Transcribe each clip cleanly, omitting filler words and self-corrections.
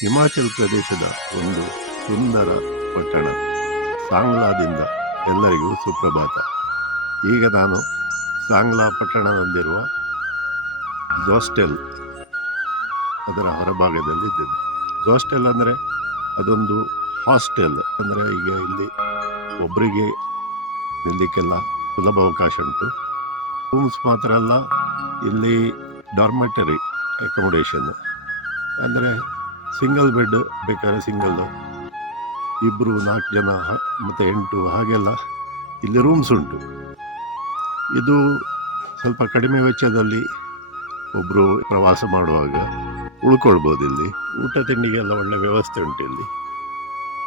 ಹಿಮಾಚಲ ಪ್ರದೇಶದ ಒಂದು ಸುಂದರ ಪಟ್ಟಣ ಸಾಂಗ್ಲಾದಿಂದ ಎಲ್ಲರಿಗೂ ಸುಪ್ರಭಾತ. ಈಗ ನಾನು ಸಾಂಗ್ಲಾ ಪಟ್ಟಣದಲ್ಲಿರುವ ಜೋಸ್ಟೆಲ್ ಅದರ ಹೊರಭಾಗದಲ್ಲಿದ್ದೇನೆ. ಜೋಸ್ಟೆಲ್ ಅಂದರೆ ಅದೊಂದು ಹಾಸ್ಟೆಲ್, ಅಂದರೆ ಈಗ ಇಲ್ಲಿ ಒಬ್ಬರಿಗೆ ನಿಲ್ಲಕ್ಕೆಲ್ಲ ಸುಲಭ ಅವಕಾಶ ಉಂಟು. ರೂಮ್ಸ್ ಮಾತ್ರ ಅಲ್ಲ, ಇಲ್ಲಿ ಡಾರ್ಮೆಟರಿ ಅಕೊಮೊಡೇಷನ್, ಅಂದರೆ ಸಿಂಗಲ್ ಬೆಡ್ ಬೇಕಾದ್ರೆ ಸಿಂಗಲ್, 2-4 ಜನ ಮತ್ತು 8 ಹಾಗೆಲ್ಲ ಇಲ್ಲಿ ರೂಮ್ಸ್ ಉಂಟು. ಇದು ಸ್ವಲ್ಪ ಕಡಿಮೆ ವೆಚ್ಚದಲ್ಲಿ ಒಬ್ಬರು ಪ್ರವಾಸ ಮಾಡುವಾಗ ಉಳ್ಕೊಳ್ಬೋದು. ಇಲ್ಲಿ ಊಟ ತಿಂಡಿಗೆಲ್ಲ ಒಳ್ಳೆ ವ್ಯವಸ್ಥೆ ಉಂಟು ಇಲ್ಲಿ.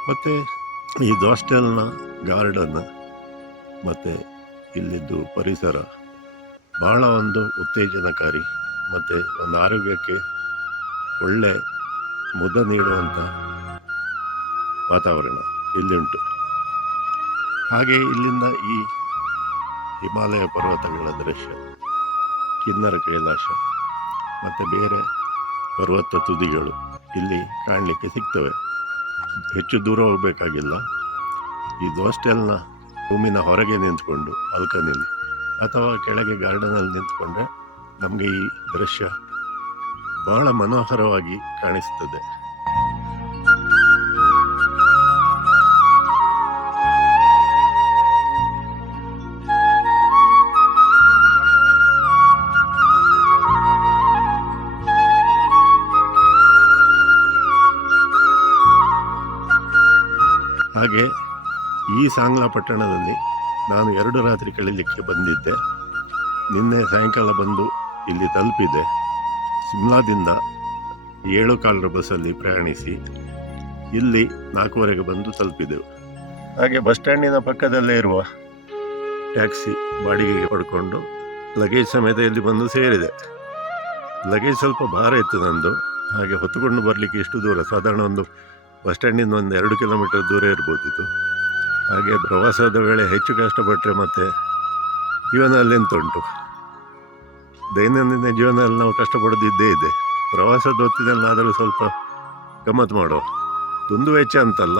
ಮತ್ತು ಈ ಹಾಸ್ಟೆಲ್ನ ಗಾರ್ಡನ್ ಮತ್ತು ಇಲ್ಲಿದ್ದು ಪರಿಸರ ಬಹಳ ಒಂದು ಉತ್ತೇಜನಕಾರಿ ಮತ್ತು ಒಂದು ಆರೋಗ್ಯಕ್ಕೆ ಒಳ್ಳೆ ಮುದ ನೀಡುವಂಥ ವಾತಾವರಣ ಇಲ್ಲಿ ಉಂಟು. ಹಾಗೆ ಇಲ್ಲಿಂದ ಈ ಹಿಮಾಲಯ ಪರ್ವತಗಳ ದೃಶ್ಯ, ಕಿನ್ನರ ಕೈಲಾಸ ಮತ್ತು ಬೇರೆ ಪರ್ವತ ತುದಿಗಳು ಇಲ್ಲಿ ಕಾಣಲಿಕ್ಕೆ ಸಿಗ್ತವೆ. ಹೆಚ್ಚು ದೂರ ಹೋಗಬೇಕಾಗಿಲ್ಲ. ಈ ಹಾಸ್ಟೆಲ್ನ ರೂಮಿನ ಹೊರಗೆ ನಿಂತ್ಕೊಂಡು ಬಾಲ್ಕನಿಯಲ್ಲಿ ಅಥವಾ ಕೆಳಗೆ ಗಾರ್ಡನಲ್ಲಿ ನಿಂತ್ಕೊಂಡ್ರೆ ನಮಗೆ ಈ ದೃಶ್ಯ ಬಹಳ ಮನೋಹರವಾಗಿ ಕಾಣಿಸ್ತದೆ. ಹಾಗೆ ಈ ಸಾಂಗ್ಲಾ ಪಟ್ಟಣದಲ್ಲಿ ನಾನು 2 ರಾತ್ರಿ ಕಳೀಲಿಕ್ಕೆ ಬಂದಿದ್ದೆ. ನಿನ್ನೆ ಸಾಯಂಕಾಲ ಬಂದು ಇಲ್ಲಿ ತಲುಪಿದೆ. ಶಿಮ್ಲಾದಿಂದ 7:15 ಬಸ್ಸಲ್ಲಿ ಪ್ರಯಾಣಿಸಿ ಇಲ್ಲಿ 4:15 ಬಂದು ತಲುಪಿದೆವು. ಹಾಗೆ ಬಸ್ ಸ್ಟ್ಯಾಂಡಿನ ಪಕ್ಕದಲ್ಲೇ ಇರುವ ಟ್ಯಾಕ್ಸಿ ಬಾಡಿಗೆಗೆ ಪಡ್ಕೊಂಡು ಲಗೇಜ್ ಸಮೇತ ಇಲ್ಲಿ ಬಂದು ಸೇರಿದೆ. ಲಗೇಜ್ ಸ್ವಲ್ಪ ಭಾರ ಇತ್ತು ನಂದು, ಹಾಗೆ ಹೊತ್ತುಕೊಂಡು ಬರಲಿಕ್ಕೆ ಇಷ್ಟು ದೂರ, ಸಾಧಾರಣ ಒಂದು ಬಸ್ ಸ್ಟ್ಯಾಂಡಿಂದ ಒಂದು 2 ಕಿಲೋಮೀಟರ್ ದೂರ ಇರ್ಬೋದಿತ್ತು. ಹಾಗೆ ಪ್ರವಾಸದ ವೇಳೆ ಹೆಚ್ಚು ಕಷ್ಟಪಟ್ಟರೆ ಮತ್ತು ಜೀವನದಲ್ಲಿ ಎಂತುಂಟು, ದೈನಂದಿನ ಜೀವನದಲ್ಲಿ ನಾವು ಕಷ್ಟಪಡೋದು ಇದ್ದೇ ಇದೆ. ಪ್ರವಾಸದ ಹೊತ್ತಿನಲ್ಲಾದರೂ ಸ್ವಲ್ಪ ಗಮ್ಮತ್ತು ಮಾಡುವ, ಒಂದು ವೆಚ್ಚ ಅಂತಲ್ಲ,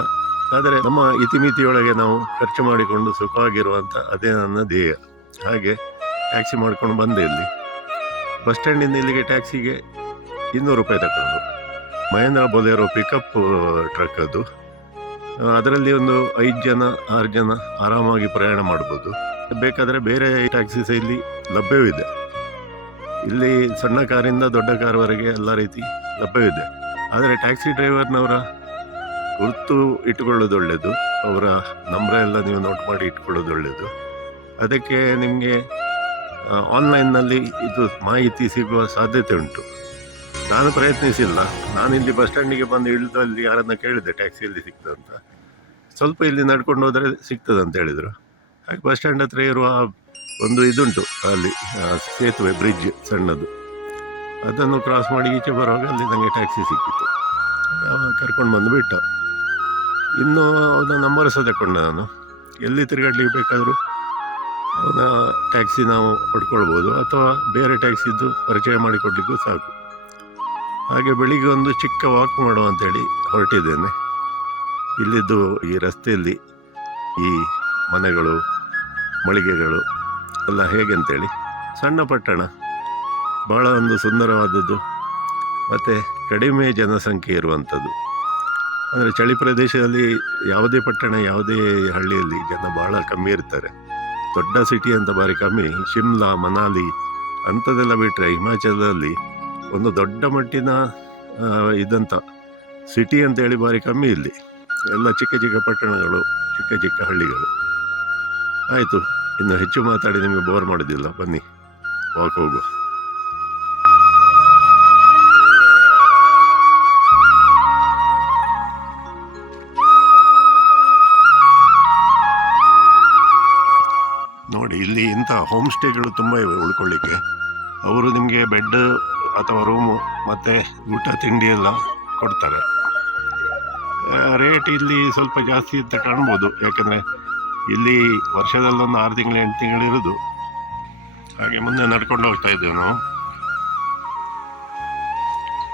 ಆದರೆ ನಮ್ಮ ಇತಿಮಿತಿಯೊಳಗೆ ನಾವು ಖರ್ಚು ಮಾಡಿಕೊಂಡು ಸುಖವಾಗಿರುವಂಥ ಅದೇ ನನ್ನ ಧ್ಯೇಯ. ಹಾಗೆ ಟ್ಯಾಕ್ಸಿ ಮಾಡ್ಕೊಂಡು ಬಂದೆ. ಇಲ್ಲಿ ಬಸ್ ಸ್ಟ್ಯಾಂಡಿಂದ ಇಲ್ಲಿಗೆ ಟ್ಯಾಕ್ಸಿಗೆ 200 ರೂಪಾಯಿ ತಗೊಂಡು. ಮಹೇಂದ್ರ ಬೊಲೆರೋ ಪಿಕಪ್ ಟ್ರಕ್ ಅದು. ಅದರಲ್ಲಿ ಒಂದು 5 ಜನ 6 ಜನ ಆರಾಮಾಗಿ ಪ್ರಯಾಣ ಮಾಡ್ಬೋದು. ಬೇಕಾದರೆ ಬೇರೆ ಟ್ಯಾಕ್ಸಿ ಸಹ ಇಲ್ಲಿ ಲಭ್ಯವಿದೆ. ಇಲ್ಲಿ ಸಣ್ಣ ಕಾರಿಂದ ದೊಡ್ಡ ಕಾರ್ವರೆಗೆ ಎಲ್ಲ ರೀತಿ ಲಭ್ಯವಿದೆ. ಆದರೆ ಟ್ಯಾಕ್ಸಿ ಡ್ರೈವರ್ನವರ ಗುರುತು ಇಟ್ಟುಕೊಳ್ಳೋದು ಒಳ್ಳೆಯದು, ಅವರ ನಂಬರ್ ಎಲ್ಲ ನೀವು ನೋಟ್ ಮಾಡಿ ಇಟ್ಕೊಳ್ಳೋದು ಒಳ್ಳೆಯದು. ಅದಕ್ಕೆ ನಿಮಗೆ ಆನ್ಲೈನ್ನಲ್ಲಿ ಇದು ಮಾಹಿತಿ ಸಿಗುವ ಸಾಧ್ಯತೆ ಉಂಟು. ನಾನು ಪ್ರಯತ್ನಿಸಿಲ್ಲ. ನಾನಿಲ್ಲಿ ಬಸ್ ಸ್ಟ್ಯಾಂಡಿಗೆ ಬಂದು ಇಳಿದು ಅಲ್ಲಿ ಯಾರನ್ನ ಕೇಳಿದೆ ಟ್ಯಾಕ್ಸಿಯಲ್ಲಿ ಸಿಗ್ತದಂತ. ಸ್ವಲ್ಪ ಇಲ್ಲಿ ನಡ್ಕೊಂಡು ಹೋದರೆ ಸಿಗ್ತದಂತ ಹೇಳಿದರು. ಹಾಗೆ ಬಸ್ ಸ್ಟ್ಯಾಂಡ್ ಹತ್ರ ಇರುವ ಒಂದು ಇದುಂಟು, ಅಲ್ಲಿ ಸೇತುವೆ, ಬ್ರಿಡ್ಜ್ ಸಣ್ಣದು, ಅದನ್ನು ಕ್ರಾಸ್ ಮಾಡಿ ಈಚೆ ಬರುವಾಗ ಅಲ್ಲಿ ನನಗೆ ಟ್ಯಾಕ್ಸಿ ಸಿಕ್ಕಿತ್ತು. ಕರ್ಕೊಂಡು ಬಂದು ಬಿಟ್ಟ. ಇನ್ನೂ ಅವನ ನಂಬರ್ ಸಹ ತಗೊಂಡೆ ನಾನು. ಎಲ್ಲಿ ತಿರುಗಾಡ್ಲಿಕ್ಕೆ ಬೇಕಾದರೂ ಅವನ ಟ್ಯಾಕ್ಸಿ ನಾವು ಪಡ್ಕೊಳ್ಬೋದು, ಅಥವಾ ಬೇರೆ ಟ್ಯಾಕ್ಸಿದ್ದು ಪರಿಚಯ ಮಾಡಿಕೊಡ್ಲಿಕ್ಕೂ ಸಾಕು. ಹಾಗೆ ಬೆಳಿಗ್ಗೆ ಒಂದು ಚಿಕ್ಕ ವಾಕ್ ಮಾಡುವ ಅಂತೇಳಿ ಹೊರಟಿದ್ದೇನೆ. ಇಲ್ಲಿದ್ದು ಈ ರಸ್ತೆಯಲ್ಲಿ ಈ ಮನೆಗಳು, ಮಳಿಗೆಗಳು ಎಲ್ಲ ಹೇಗೆ ಅಂತೇಳಿ, ಸಣ್ಣ ಪಟ್ಟಣ, ಭಾಳ ಒಂದು ಸುಂದರವಾದದ್ದು ಮತ್ತು ಕಡಿಮೆ ಜನಸಂಖ್ಯೆ ಇರುವಂಥದ್ದು. ಅಂದರೆ ಚಳಿ ಪ್ರದೇಶದಲ್ಲಿ ಯಾವುದೇ ಪಟ್ಟಣ, ಯಾವುದೇ ಹಳ್ಳಿಯಲ್ಲಿ ಜನ ಭಾಳ ಕಮ್ಮಿ ಇರ್ತಾರೆ. ದೊಡ್ಡ ಸಿಟಿ ಅಂತ ಭಾರಿ ಕಮ್ಮಿ. ಶಿಮ್ಲಾ, ಮನಾಲಿ ಅಂಥದ್ದೆಲ್ಲ ಬಿಟ್ಟರೆ ಹಿಮಾಚಲದಲ್ಲಿ ಒಂದು ದೊಡ್ಡ ಮಟ್ಟಿನ ಇದಂಥ ಸಿಟಿ ಅಂತೇಳಿ ಭಾರಿ ಕಮ್ಮಿ. ಇಲ್ಲಿ ಎಲ್ಲ ಚಿಕ್ಕ ಚಿಕ್ಕ ಪಟ್ಟಣಗಳು, ಚಿಕ್ಕ ಚಿಕ್ಕ ಹಳ್ಳಿಗಳು. ಆಯಿತು, ಇನ್ನು ಹೆಚ್ಚು ಮಾತಾಡಿ ನಿಮಗೆ ಬೋರ್ ಮಾಡೋದಿಲ್ಲ, ಬನ್ನಿ ವಾಕ್ ಹೋಗುವ. ನೋಡಿ, ಇಲ್ಲಿ ಇಂಥ ಹೋಮ್ ಸ್ಟೇಗಳು ತುಂಬ ಇವೆ ಉಳ್ಕೊಳ್ಳಿಕ್ಕೆ. ಅವರು ನಿಮಗೆ ಬೆಡ್ ಅಥವಾ ರೂಮು ಮತ್ತು ಊಟ ತಿಂಡಿ ಎಲ್ಲ ಕೊಡ್ತಾರೆ. ರೇಟ್ ಇಲ್ಲಿ ಸ್ವಲ್ಪ ಜಾಸ್ತಿ ಅಂತ ಕಾಣ್ಬೋದು, ಯಾಕಂದರೆ ಇಲ್ಲಿ ವರ್ಷದಲ್ಲೊಂದು 6 ತಿಂಗಳು 8 ತಿಂಗಳು ಇರೋದು. ಹಾಗೆ ಮುಂದೆ ನಡ್ಕೊಂಡು ಹೋಗ್ತಾ ಇದ್ದೇವೆ ನಾವು.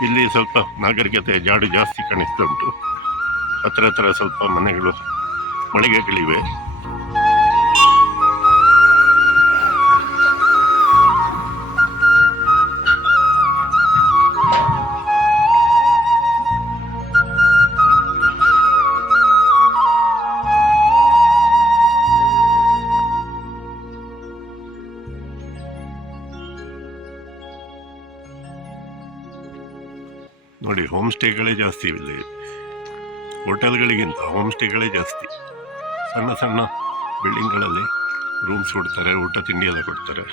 ಇಲ್ಲಿ ಸ್ವಲ್ಪ ನಾಗರಿಕತೆ ಜಾಡು ಜಾಸ್ತಿ ಕಾಣಿಸ್ತಾ ಉಂಟು. ಹತ್ರ ಹತ್ರ ಸ್ವಲ್ಪ ಮನೆಗಳು ಮಳಿಗೆಗಳಿವೆ. ನೋಡಿ, ಹೋಮ್ ಸ್ಟೇಗಳೇ ಜಾಸ್ತಿ ಇಲ್ಲಿ. ಹೋಟೆಲ್ಗಳಿಗಿಂತ ಹೋಮ್ ಸ್ಟೇಗಳೇ ಜಾಸ್ತಿ. ಸಣ್ಣ ಸಣ್ಣ ಬಿಲ್ಡಿಂಗ್ಗಳಲ್ಲಿ ರೂಮ್ಸ್ ಕೊಡ್ತಾರೆ, ಊಟ ತಿಂಡಿ ಎಲ್ಲ ಕೊಡ್ತಾರೆ.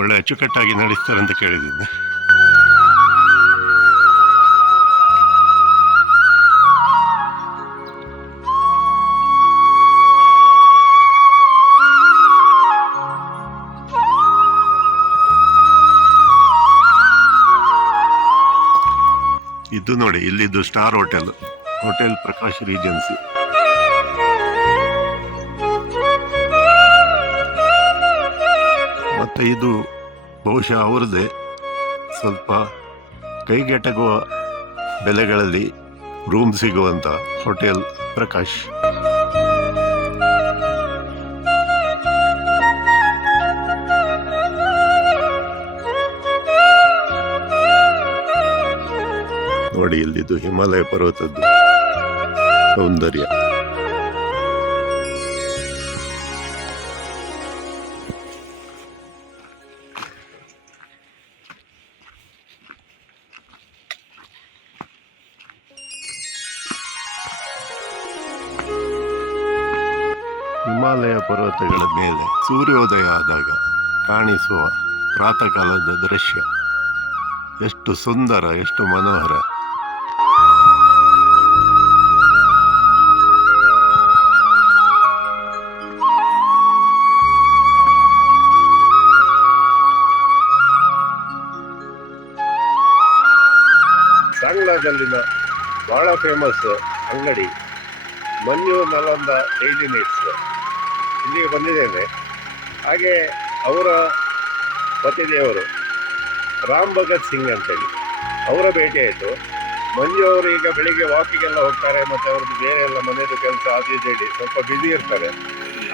ಒಳ್ಳೆ ಅಚ್ಚುಕಟ್ಟಾಗಿ ನಡೆಸ್ತಾರೆ ಅಂತ ಕೇಳಿದ್ದೀನಿ. ಇದು ನೋಡಿ, ಇಲ್ಲಿದ್ದು ಸ್ಟಾರ್ ಹೋಟೆಲ್ ಪ್ರಕಾಶ್ ರೀಜೆನ್ಸಿ. ಮತ್ತೆ ಇದು ಬಹುಶಃ ಅವರದೇ ಸ್ವಲ್ಪ ಕೈಗೆಟಕುವ ಬೆಲೆಗಳಲ್ಲಿ ರೂಮ್ ಸಿಗುವಂತ ಹೋಟೆಲ್ ಪ್ರಕಾಶ್. ನೋಡಿ, ಇಲ್ಲಿದ್ದು ಹಿಮಾಲಯ ಪರ್ವತದ್ದು ಸೌಂದರ್ಯ. ಹಿಮಾಲಯ ಪರ್ವತಗಳ ಮೇಲೆ ಸೂರ್ಯೋದಯ ಆದಾಗ ಕಾಣಿಸುವ ಪ್ರಾತಃ ಕಾಲದ ದೃಶ್ಯ ಎಷ್ಟು ಸುಂದರ, ಎಷ್ಟು ಮನೋಹರ. ಸಾಂಗ್ಲಾದಲ್ಲಿನ ಬಹಳ ಫೇಮಸ್ ಅಂಗಡಿ ಮಂಜು ನಲಂದ ಡೈಲಿ ನೀಡ್ಸ್, ಇಲ್ಲಿಗೆ ಬಂದಿದ್ದೇನೆ. ಹಾಗೆ ಅವರ ಪತಿದೇವರು ರಾಮ್ ಭಗತ್ ಸಿಂಗ್ ಅಂತೇಳಿ ಅವರ ಭೇಟಿ ಆಯಿತು. ಮಂಜು ಅವರು ಈಗ ಬೆಳಿಗ್ಗೆ ವಾಕಿಗೆಲ್ಲ ಹೋಗ್ತಾರೆ, ಮತ್ತು ಅವ್ರದ್ದು ಬೇರೆ ಎಲ್ಲ ಮನೆಯದು ಕೆಲಸ ಅದು ಇದು ಹೇಳಿ ಸ್ವಲ್ಪ ಬ್ಯುಸಿ ಇರ್ತಾರೆ.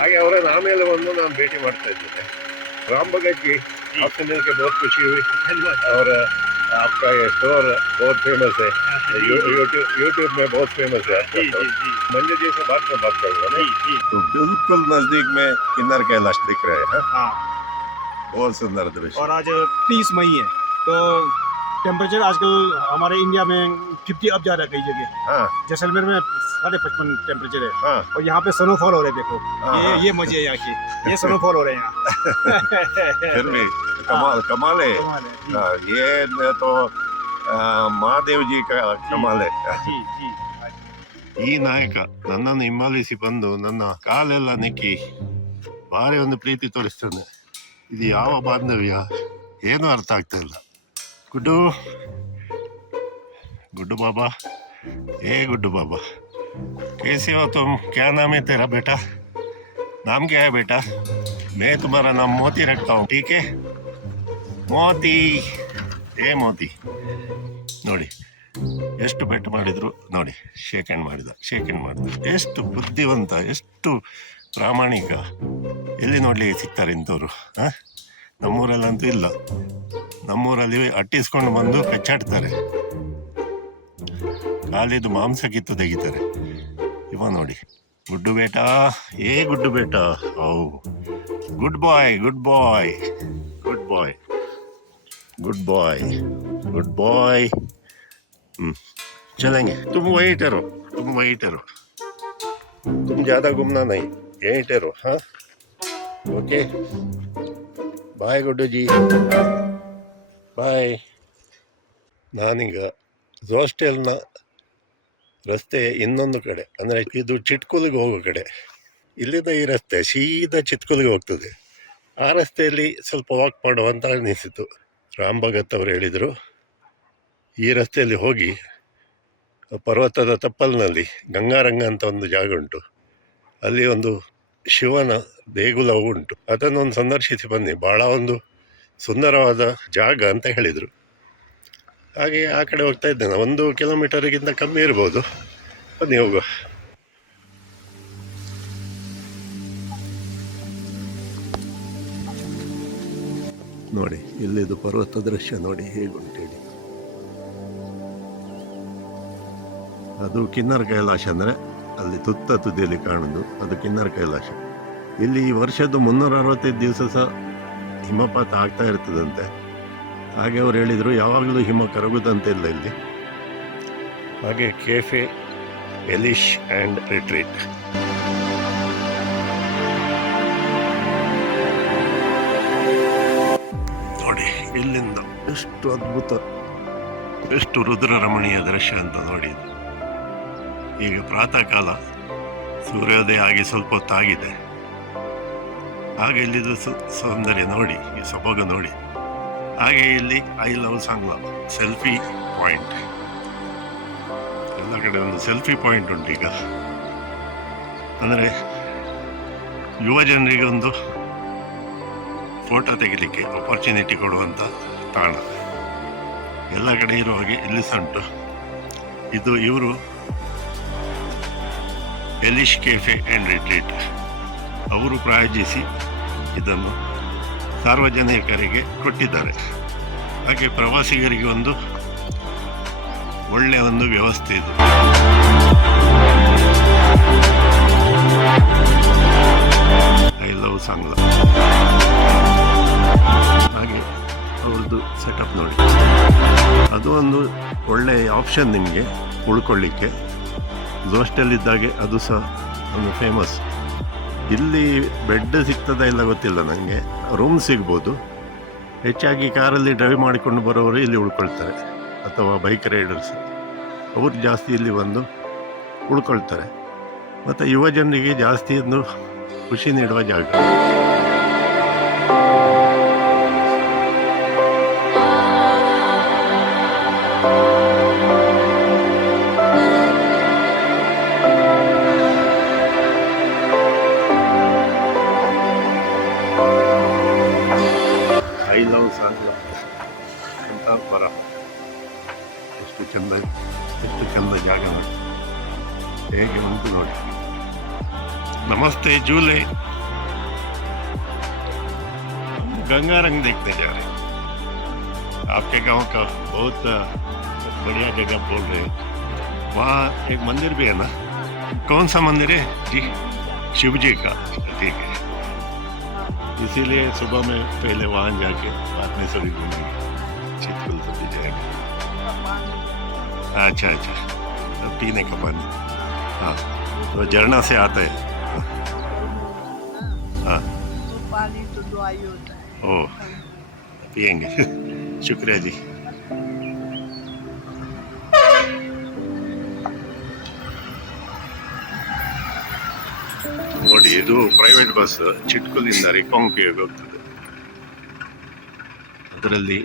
ಹಾಗೆ ಅವರನ್ನು ಆಮೇಲೆ ಬಂದು ನಾನು ಭೇಟಿ ಮಾಡ್ತಾ ಇದ್ದೇನೆ. ರಾಮ್ ಭಗತ್ ಜಿ, आपसे मिलकर बहुत खुशी हुई। और आपका ये स्टोर बहुत फेमस है, यूट्यूब में बहुत फेमस है। मंजू जी से बात करूँगा ना, तो बिल्कुल नजदीक में किन्नर कैलाश दिख रहे हैं। हाँ, बहुत सुंदर दृश्य। और आज 30 मई है, तो टेम्परेचर आजकल हमारे इंडिया में 50 अब जा रहा है कई जगह। हाँ, जैसलमेर में 55 टेम्परेचर है। हाँ, और यहाँ पे स्नोफॉल हो रहे, देखो। हाँ, ये मजे है यहाँ की, ये स्नोफॉल हो रहे हैं यहाँ। फिर भी कमाल है। कमाल है जी। हाँ, ये तो ಮಹಾದೇವ್ ಜಿ ಕಮಾಲೆ. जी जी। ಈ ನಾಯಕ ನನ್ನನ್ನು ಹಿಂಬಾಲಿಸಿ ಬಂದು ನನ್ನ ಕಾಲೆಲ್ಲ ನೆಕ್ಕಿ ಭಾರಿ ಒಂದು ಪ್ರೀತಿ ತೋರಿಸ್ತಾನೆ. ಇದು ಯಾವ ಬಾಂಧವ್ಯ, ಏನು ಅರ್ಥ ಆಗ್ತಾ ಇಲ್ಲ. ಗುಡ್ಡು गुड्डू बाबा, ए गुड्डू बाबा, कैसे हो तुम? क्या नाम है तेरा बेटा? नाम क्या है बेटा? मैं तुम्हारा नाम मोती रखता हूँ, ठीक है? मोती, ए मोती. ನೋಡಿ ಎಷ್ಟು ಬೆಟ್ಟು ಮಾಡಿದ್ರು, ನೋಡಿ ಶೇಕ್ ಹ್ಯಾಂಡ್ ಮಾಡಿದ. ಎಷ್ಟು ಬುದ್ಧಿವಂತ, ಎಷ್ಟು ಪ್ರಾಮಾಣಿಕ. ಎಲ್ಲಿ ನೋಡ್ಲಿಕ್ಕೆ ಸಿಗ್ತಾರೆ ಇಂಥವ್ರು? ನಮ್ಮೂರಲ್ಲಂತೂ ಇಲ್ಲ. ನಮ್ಮೂರಲ್ಲಿ ಅಟ್ಟಿಸ್ಕೊಂಡು ಬಂದು ಕಚ್ಚಾಡ್ತಾರೆ, ಕಾಲಿದು ಮಾಂಸ ಕಿತ್ತು ತೆಗಿತಾರೆ. ಇವ ನೋಡಿ, ಗುಡ್ಡು ಬೇಟಾ, ಏ ಗುಡ್ಡು ಬೇಟಾ. ಓ, good boy, good boy, good boy, good boy, good boy. चलेंगे. तुम वहीं ठहरो, तुम ज़्यादा घूमना नहीं, यहीं ठहरो. हाँ, ओके, बाय गुड्डू जी, ಬಾಯ್. ನಾನೀಗ ರೋಸ್ಟೆಲ್ನ ರಸ್ತೆ ಇನ್ನೊಂದು ಕಡೆ, ಅಂದರೆ ಇದು ಚಿಟ್ಕುಲಿಗೆ ಹೋಗೋ ಕಡೆ. ಇಲ್ಲಿಂದ ಈ ರಸ್ತೆ ಸೀದಾ ಚಿಟ್ಕುಲಿಗೆ ಹೋಗ್ತದೆ. ಆ ರಸ್ತೆಯಲ್ಲಿ ಸ್ವಲ್ಪ ವಾಕ್ ಮಾಡುವಂತ ಅನಿಸಿತು. ರಾಮ್ ಭಗತ್ ಅವರು ಹೇಳಿದರು, ಈ ರಸ್ತೆಯಲ್ಲಿ ಹೋಗಿ ಪರ್ವತದ ತಪ್ಪಲಿನಲ್ಲಿ ಗಂಗಾರಂಗ ಅಂತ ಒಂದು ಜಾಗ ಉಂಟು, ಅಲ್ಲಿ ಒಂದು ಶಿವನ ದೇಗುಲವು ಉಂಟು, ಅದನ್ನೊಂದು ಸಂದರ್ಶಿಸಿ ಬನ್ನಿ, ಭಾಳ ಒಂದು ಸುಂದರವಾದ ಜಾಗ ಅಂತ ಹೇಳಿದರು. ಹಾಗೆ ಆ ಕಡೆ ಹೋಗ್ತಾ ಇದ್ದೇನೆ. 1 ಕಿಲೋಮೀಟರ್ಗಿಂತ ಕಮ್ಮಿ ಇರ್ಬೋದು. ಬನ್ನಿ ಹೋಗುವ. ನೋಡಿ ಇಲ್ಲಿದು ಪರ್ವತ ದೃಶ್ಯ ನೋಡಿ ಹೇಗುಂಟೇಳಿ. ಅದು ಕಿನ್ನರ ಕೈಲಾಶ, ಅಂದರೆ ಅಲ್ಲಿ ತುದಿಯಲ್ಲಿ ಕಾಣುದು ಅದು ಕಿನ್ನರ ಕೈಲಾಶ. ಇಲ್ಲಿ ಈ ವರ್ಷದ್ದು 365 ದಿವಸ ಸಹ ಹಿಮಪಾತ ಆಗ್ತಾ ಇರ್ತದಂತೆ. ಹಾಗೆ ಅವ್ರು ಹೇಳಿದರು ಯಾವಾಗಲೂ ಹಿಮ ಕರಗುದಂತಿಲ್ಲ ಇಲ್ಲಿ. ಹಾಗೆ ಕೆಫೆ ಎಲಿಶ್ ಆ್ಯಂಡ್ ರಿಟ್ರೀಟ್. ನೋಡಿ ಇಲ್ಲಿಂದ ಎಷ್ಟು ಅದ್ಭುತ, ಎಷ್ಟು ರುದ್ರ ರಮಣೀಯ ದೃಶ್ಯ ಅಂತ ನೋಡಿ. ಈಗ ಪ್ರಾತಃ ಕಾಲ, ಸೂರ್ಯೋದಯ ಆಗಿ ಸ್ವಲ್ಪ ಹೊತ್ತಾಗಿದೆ. ಹಾಗೆ ಇಲ್ಲಿದು ಸೌಂದರ್ಯ ನೋಡಿ, ಈ ಸೊಬಗು ನೋಡಿ. ಹಾಗೆ ಇಲ್ಲಿ ಐ ಲವ್ ಸಾಂಗ್ಲಾ ಸೆಲ್ಫಿ ಪಾಯಿಂಟ್, ಎಲ್ಲ ಕಡೆ ಒಂದು ಸೆಲ್ಫಿ ಪಾಯಿಂಟ್ ಉಂಟು ಈಗ. ಅಂದರೆ ಯುವ ಜನರಿಗೆ ಒಂದು ಫೋಟೋ ತೆಗಿಲಿಕ್ಕೆ ಆಪರ್ಚುನಿಟಿ ಕೊಡುವಂಥ ತಾಣ. ಎಲ್ಲ ಕಡೆ ಇರುವ ಹಾಗೆ ಇಲ್ಲಿ ಸಹ ಉಂಟು. ಇದು ಇವರು ಎಲಿಶ್ ಕೆಫೆ ಆ್ಯಂಡ್ ರಿಟ್ರೀಟ್ ಅವರು ಪ್ರಾಯೋಜಿಸಿ ಇದನ್ನು ಸಾರ್ವಜನಿಕರಿಗೆ ಕೊಟ್ಟಿದ್ದಾರೆ. ಹಾಗೆ ಪ್ರವಾಸಿಗರಿಗೆ ಒಂದು ಒಳ್ಳೆಯ ಒಂದು ವ್ಯವಸ್ಥೆ ಇದು. I love Sangla. ಹಾಗೆ ಅವ್ರದ್ದು ಸೆಟಪ್ ನೋಡಿ, ಅದು ಒಂದು ಒಳ್ಳೆಯ ಆಪ್ಷನ್ ನಿಮಗೆ ಉಳ್ಕೊಳ್ಳಿಕ್ಕೆ. ಹಾಸ್ಟೆಲಿದ್ದಾಗೆ ಅದು ಸಹ ಒಂದು ಫೇಮಸ್. ಇಲ್ಲಿ ಬೆಡ್ ಸಿಗ್ತದ ಇಲ್ಲ ಗೊತ್ತಿಲ್ಲ ನನಗೆ, ರೂಮ್ ಸಿಗ್ಬೋದು. ಹೆಚ್ಚಾಗಿ ಕಾರಲ್ಲಿ ಡ್ರೈವ್ ಮಾಡಿಕೊಂಡು ಬರೋರು ಇಲ್ಲಿ ಉಳ್ಕೊಳ್ತಾರೆ, ಅಥವಾ ಬೈಕ್ ರೈಡರ್ಸ್ ಅವರು ಜಾಸ್ತಿ ಇಲ್ಲಿ ಬಂದು ಉಳ್ಕೊಳ್ತಾರೆ. ಮತ್ತು ಯುವ ಜನರಿಗೆ ಜಾಸ್ತಿ ಒಂದು ಖುಷಿ ನೀಡುವ ಜಾಗ. ಐ ಲವ್ ಸಾಂಗ್ಲಾ ಅಂತ ಬರ. ಎಷ್ಟು ಚಂದ ಜಾಗ ನೋಡಿ, ಹೇಗೆ ಉಂಟು ನೋಡಿ. नमस्ते झूले, गंगा रंग देखने जा रहे हैं. आपके गांव का बहुत बढ़िया जगह बोल रहे हो. वहाँ एक मंदिर भी है ना, कौन सा मंदिर है जी? शिव जी का. ठीक है, इसीलिए सुबह में पहले वहाँ जाके बाद में सभी घूमेंगे, चितकुल सभी जाएंगे. अच्छा, पीने का पानी, हाँ, तो झरना से आता है. हाँ, पानी तो दुआई होता है. ओ, पियेंगे. शुक्रिया जी. ನೋಡಿ, ಇದು ಪ್ರೈವೇಟ್ ಬಸ್ ಚಿಟ್ಕುಲಿಂದ ರಿಕಾಂಪಿಗೆ ಹೋಗ್ತದೆ. ಅದರಲ್ಲಿ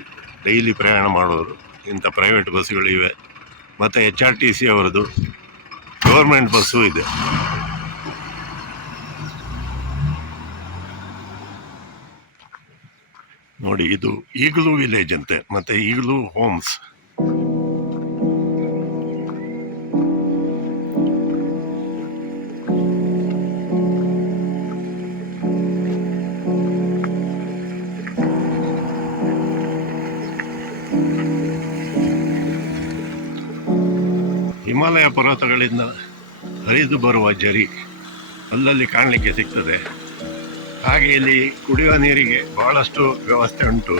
ಡೈಲಿ ಪ್ರಯಾಣ ಮಾಡೋರು ಇಂಥ ಪ್ರೈವೇಟ್ ಬಸ್ಗಳಿವೆ. ಮತ್ತು HRTC ಅವರದು ಗೌರ್ಮೆಂಟ್ ಬಸ್ಸು ಇದೆ. ನೋಡಿ, ಇದು ಈಗಲೂ ವಿಲೇಜ್ ಅಂತೆ, ಮತ್ತು ಈಗಲೂ ಹೋಮ್ಸ್. ಹಿಮಾಲಯ ಪರ್ವತಗಳಿಂದ ಹರಿದು ಬರುವ ಝರಿ ಅಲ್ಲಲ್ಲಿ ಕಾಣಲಿಕ್ಕೆ ಸಿಗ್ತದೆ. ಹಾಗೆ ಇಲ್ಲಿ ಕುಡಿಯುವ ನೀರಿಗೆ ಬಹಳಷ್ಟು ವ್ಯವಸ್ಥೆ ಉಂಟು.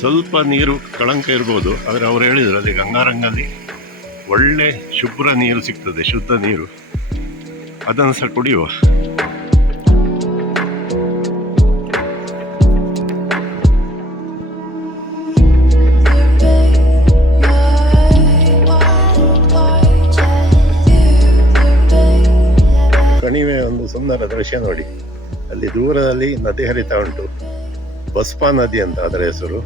ಸ್ವಲ್ಪ ನೀರು ಕಳಂಕ ಇರ್ಬೋದು, ಆದರೆ ಅವರು ಹೇಳಿದರು ಅಲ್ಲಿ ಗಂಗಾರಂಗಲ್ಲಿ ಒಳ್ಳೆ ಶುಭ್ರ ನೀರು ಸಿಗ್ತದೆ, ಶುದ್ಧ ನೀರು. ಅದನ್ನು ಸಹ ಕುಡಿಯುವ. ಕಣಿವೆ ಒಂದು ಸುಂದರ ದೃಶ್ಯ ನೋಡಿ. ಅಲ್ಲಿ ದೂರದಲ್ಲಿ ನದಿ ಹರಿತಾ ಉಂಟು, ಬಸ್ಪಾ ನದಿ ಅಂತ ಅದರ ಹೆಸರು.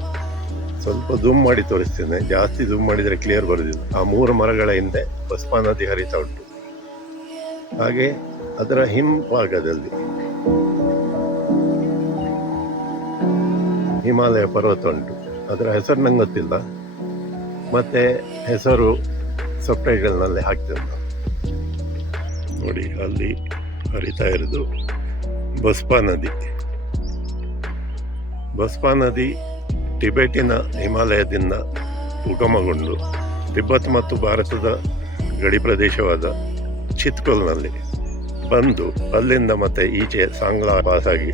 ಸ್ವಲ್ಪ ಝೂಮ್ ಮಾಡಿ ತೋರಿಸ್ತೇನೆ, ಜಾಸ್ತಿ ಝೂಮ್ ಮಾಡಿದರೆ ಕ್ಲಿಯರ್ ಬರುವುದಿಲ್ಲ. ಆ 3 ಮರಗಳ ಹಿಂದೆ ಬಸ್ಪಾ ನದಿ ಹರಿತಾ ಉಂಟು. ಹಾಗೆ ಅದರ ಹಿಂಭಾಗದಲ್ಲಿ ಹಿಮಾಲಯ ಪರ್ವತ ಉಂಟು. ಅದರ ಹೆಸರು ನಂಗೆ ಗೊತ್ತಿಲ್ಲ, ಮತ್ತು ಹೆಸರು ಸಬ್ಟೈಟಲ್ನಲ್ಲಿ ಹಾಕ್ತೇನೆ ನಾನು. ನೋಡಿ ಅಲ್ಲಿ ಹರಿತಾ ಇರೋದು ಬಸ್ಪಾ ನದಿ. ಬಸ್ಪಾ ನದಿ ಟಿಬೆಟಿನ ಹಿಮಾಲಯದಿಂದ ಉಗಮಗೊಂಡು ತಿಬ್ಬತ್ ಮತ್ತು ಭಾರತದ ಗಡಿ ಪ್ರದೇಶವಾದ ಚಿತ್ಕೋಲ್ನಲ್ಲಿ ಬಂದು ಅಲ್ಲಿಂದ ಮತ್ತೆ ಈಚೆ ಸಾಂಗ್ಲಾ ಪಾಸಾಗಿ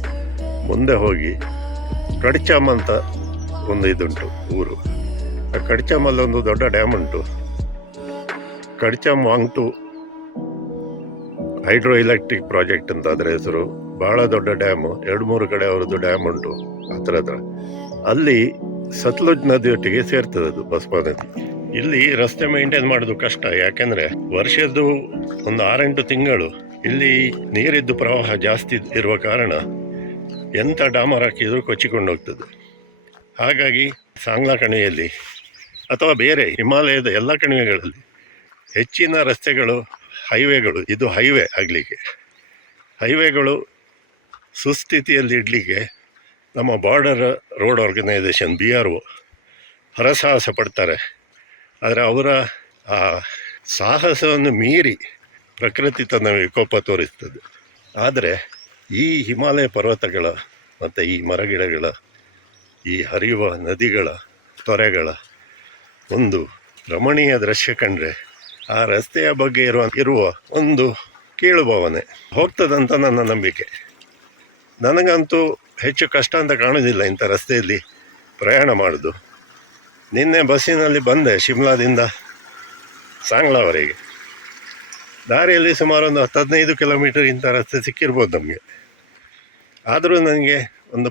ಮುಂದೆ ಹೋಗಿ ಕಡ್ಚಾಮ್ ಅಂತ ಒಂದು ಇದುಂಟು ಊರು. ಆ ಕಡ್ಚಾಮಲ್ಲಿ ಒಂದು ದೊಡ್ಡ ಡ್ಯಾಮ್ ಉಂಟು, ಕಡ್ಚಾಮ್ ವಾಂಗ್ಟು ಹೈಡ್ರೋ ಎಲೆಕ್ಟ್ರಿಕ್ ಪ್ರಾಜೆಕ್ಟ್ ಅಂತ ಅದರ ಹೆಸರು. ಬಹಳ ದೊಡ್ಡ ಡ್ಯಾಮು, 2-3 ಕಡೆ ಅವರದ್ದು ಡ್ಯಾಮ್ ಉಂಟು ಹತ್ರ. ಅಲ್ಲಿ ಸತ್ಲುಜ್ ನದಿಯೊಟ್ಟಿಗೆ ಸೇರ್ತದೆ ಅದು ಬಸ್ಪಾ ನದಿ. ಇಲ್ಲಿ ರಸ್ತೆ ಮೇಂಟೈನ್ ಮಾಡೋದು ಕಷ್ಟ, ಯಾಕೆಂದ್ರೆ ವರ್ಷದ್ದು ಒಂದು 6-8 ತಿಂಗಳು ಇಲ್ಲಿ ನೀರಿದ್ದು ಪ್ರವಾಹ ಜಾಸ್ತಿ ಇರುವ ಕಾರಣ ಎಂಥ ಡಾಮರ್ ಹಾಕಿದ್ರು ಕೊಚ್ಚಿಕೊಂಡು ಹೋಗ್ತದೆ. ಹಾಗಾಗಿ ಸಾಂಗ್ಲಾ ಕಣಿವೆಯಲ್ಲಿ ಅಥವಾ ಬೇರೆ ಹಿಮಾಲಯದ ಎಲ್ಲ ಕಣಿವೆಗಳಲ್ಲಿ ಹೆಚ್ಚಿನ ರಸ್ತೆಗಳು, ಹೈವೇಗಳು, ಇದು ಹೈವೇ ಆಗಲಿಕ್ಕೆ, ಹೈವೇಗಳು ಸುಸ್ಥಿತಿಯಲ್ಲಿ ಇಡಲಿಕ್ಕೆ ನಮ್ಮ ಬಾರ್ಡರ್ ರೋಡ್ ಆರ್ಗನೈಸೇಷನ್ BRO ಹರಸಾಹಸ ಪಡ್ತಾರೆ. ಆದರೆ ಅವರ ಆ ಸಾಹಸವನ್ನು ಮೀರಿ ಪ್ರಕೃತಿ ತನ್ನ ವಿಕೋಪ ತೋರಿಸ್ತದೆ. ಆದರೆ ಈ ಹಿಮಾಲಯ ಪರ್ವತಗಳ ಮತ್ತು ಈ ಮರಗಿಡಗಳ, ಈ ಹರಿಯುವ ನದಿಗಳ ತೊರೆಗಳ ಒಂದು ರಮಣೀಯ ದೃಶ್ಯ ಕಂಡ್ರೆ ಆ ರಸ್ತೆಯ ಬಗ್ಗೆ ಇರುವ ಒಂದು ಕೀಳು ಭಾವನೆ ಹೋಗ್ತದಂತ ನನ್ನ ನಂಬಿಕೆ. ನನಗಂತೂ ಹೆಚ್ಚು ಕಷ್ಟ ಅಂತ ಕಾಣೋದಿಲ್ಲ ಇಂಥ ರಸ್ತೆಯಲ್ಲಿ ಪ್ರಯಾಣ ಮಾಡೋದು. ನಿನ್ನೆ ಬಸ್ಸಿನಲ್ಲಿ ಬಂದೆ ಶಿಮ್ಲಾದಿಂದ ಸಾಂಗ್ಲಾವರೆಗೆ. ದಾರಿಯಲ್ಲಿ ಸುಮಾರು ಒಂದು 10-15 ಕಿಲೋಮೀಟರ್ ಇಂಥ ರಸ್ತೆ ಸಿಕ್ಕಿರ್ಬೋದು ನಮಗೆ. ಆದರೂ ನನಗೆ ಒಂದು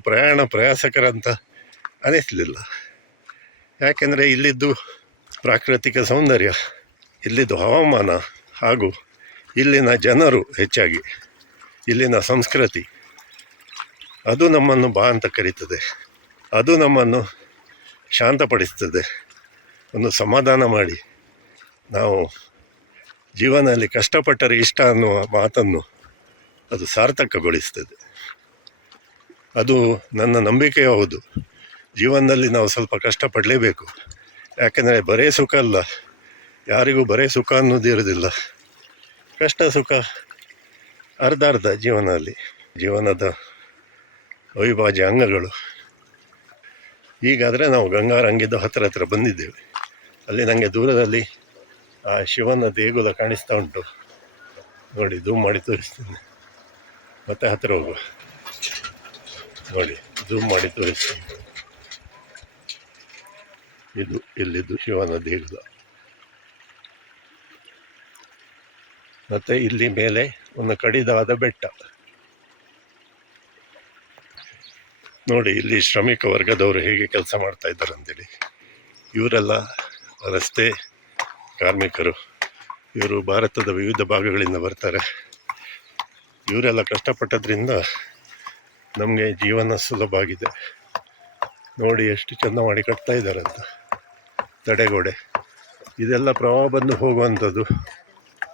ಪ್ರಯಾಸಕರ ಅಂತ ಅನಿಸಲಿಲ್ಲ. ಯಾಕೆಂದರೆ ಇಲ್ಲಿದ್ದು ಪ್ರಾಕೃತಿಕ ಸೌಂದರ್ಯ, ಇಲ್ಲಿದ್ದು ಹವಾಮಾನ ಹಾಗೂ ಇಲ್ಲಿನ ಜನರು, ಹೆಚ್ಚಾಗಿ ಇಲ್ಲಿನ ಸಂಸ್ಕೃತಿ, ಅದು ನಮ್ಮನ್ನು ಬಾ ಅಂತ ಕರೀತದೆ. ಅದು ನಮ್ಮನ್ನು ಶಾಂತಪಡಿಸ್ತದೆ. ಒಂದು ಸಮಾಧಾನ ಮಾಡಿ ನಾವು ಜೀವನದಲ್ಲಿ ಕಷ್ಟಪಟ್ಟರೆ ಇಷ್ಟ ಅನ್ನುವ ಮಾತನ್ನು ಅದು ಸಾರ್ಥಕಗೊಳಿಸ್ತದೆ. ಅದು ನನ್ನ ನಂಬಿಕೆ ಹೌದು. ಜೀವನದಲ್ಲಿ ನಾವು ಸ್ವಲ್ಪ ಕಷ್ಟಪಡಲೇಬೇಕು. ಯಾಕೆಂದರೆ ಬರೇ ಸುಖ ಅಲ್ಲ, ಯಾರಿಗೂ ಬರೇ ಸುಖ ಅನ್ನೋದು ಇರೋದಿಲ್ಲ. ಕಷ್ಟ ಸುಖ ಅರ್ಧ ಜೀವನದ ಅವಿಭಾಜ್ಯ ಅಂಗಗಳು. ಈಗಾದರೆ ನಾವು ಗಂಗಾರಂಗಿದ್ದು ಹತ್ತಿರ ಬಂದಿದ್ದೇವೆ. ಅಲ್ಲಿ ನನಗೆ ದೂರದಲ್ಲಿ ಆ ಶಿವನ ದೇಗುಲ ಕಾಣಿಸ್ತಾ ಉಂಟು. ನೋಡಿ, ಝೂಮ್ ಮಾಡಿ ತೋರಿಸ್ತೀನಿ. ಮತ್ತೆ ಹತ್ತಿರ ಹೋಗುವ. ನೋಡಿ, ಝೂಮ್ ಮಾಡಿ ತೋರಿಸ್ತೀನಿ. ಇದು ಇಲ್ಲಿದ್ದು ಶಿವನ ದೇಗುಲ. ಮತ್ತು ಇಲ್ಲಿ ಮೇಲೆ ಒಂದು ಕಡಿದಾದ ಬೆಟ್ಟ. ನೋಡಿ, ಇಲ್ಲಿ ಶ್ರಮಿಕ ವರ್ಗದವರು ಹೇಗೆ ಕೆಲಸ ಮಾಡ್ತಾ ಇದ್ದಾರೆ ಅಂತೇಳಿ. ಇವರೆಲ್ಲ ರಸ್ತೆ ಕಾರ್ಮಿಕರು. ಇವರು ಭಾರತದ ವಿವಿಧ ಭಾಗಗಳಿಂದ ಬರ್ತಾರೆ. ಇವರೆಲ್ಲ ಕಷ್ಟಪಟ್ಟದ್ರಿಂದ ನಮಗೆ ಜೀವನ ಸುಲಭ ಆಗಿದೆ. ನೋಡಿ ಎಷ್ಟು ಚೆಂದ ಮಾಡಿ ಕಟ್ತಾ ಇದ್ದಾರೆ ಅಂತ ತಡೆಗೋಡೆ. ಇದೆಲ್ಲ ಪ್ರವಾಹ ಬಂದು ಹೋಗುವಂಥದ್ದು.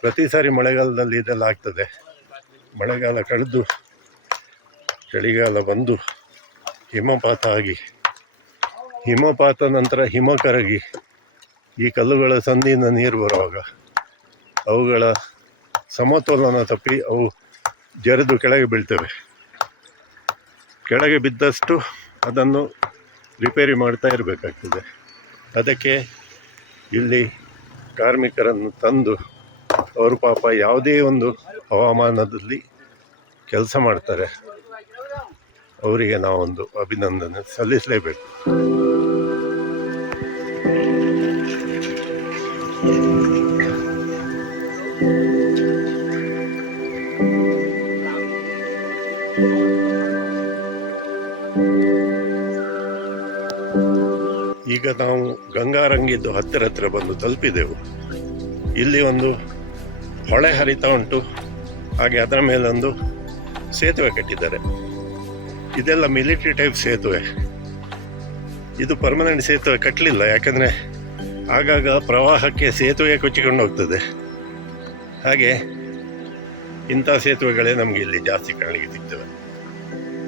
ಪ್ರತಿ ಸಾರಿ ಮಳೆಗಾಲದಲ್ಲಿ ಇದೆಲ್ಲ ಆಗ್ತದೆ. ಮಳೆಗಾಲ ಕಳೆದು ಚಳಿಗಾಲ ಬಂದು ಹಿಮಪಾತ ಆಗಿ, ಹಿಮಪಾತ ನಂತರ ಹಿಮ ಕರಗಿ ಈ ಕಲ್ಲುಗಳ ಸಂದಿಯಿಂದ ನೀರು ಬರುವಾಗ ಅವುಗಳ ಸಮತೋಲನ ತಪ್ಪಿ ಅವು ಜರಿದು ಕೆಳಗೆ ಬೀಳ್ತವೆ. ಕೆಳಗೆ ಬಿದ್ದಷ್ಟು ಅದನ್ನು ರಿಪೇರಿ ಮಾಡ್ತಾ ಇರಬೇಕಾಗ್ತದೆ. ಅದಕ್ಕೆ ಇಲ್ಲಿ ಕಾರ್ಮಿಕರನ್ನು ತಂದು ಅವರು ಪಾಪ ಯಾವುದೇ ಒಂದು ಹವಾಮಾನದಲ್ಲಿ ಕೆಲಸ ಮಾಡ್ತಾರೆ. ಅವರಿಗೆ ನಾವೊಂದು ಅಭಿನಂದನೆ ಸಲ್ಲಿಸಲೇಬೇಕು. ಈಗ ನಾವು ಗಂಗಾರಂಗಿದ್ದು ಹತ್ತಿರ ಬಂದು ತಲುಪಿದೆವು. ಇಲ್ಲಿ ಒಂದು ಹೊಳೆ ಹರಿತಾ ಉಂಟು. ಹಾಗೆ ಅದರ ಮೇಲೊಂದು ಸೇತುವೆ ಕಟ್ಟಿದ್ದಾರೆ. ಇದೆಲ್ಲ ಮಿಲಿಟರಿ ಟೈಪ್ ಸೇತುವೆ. ಇದು ಪರ್ಮನೆಂಟ್ ಸೇತುವೆ ಕಟ್ಟಲಿಲ್ಲ, ಯಾಕಂದರೆ ಆಗಾಗ ಪ್ರವಾಹಕ್ಕೆ ಸೇತುವೆ ಕೊಚ್ಚಿಕೊಂಡು ಹೋಗ್ತದೆ. ಹಾಗೆ ಇಂಥ ಸೇತುವೆಗಳೇ ನಮಗೆ ಇಲ್ಲಿ ಜಾಸ್ತಿ ಕಾಣಲಿಕ್ಕೆ ಸಿಗ್ತವೆ.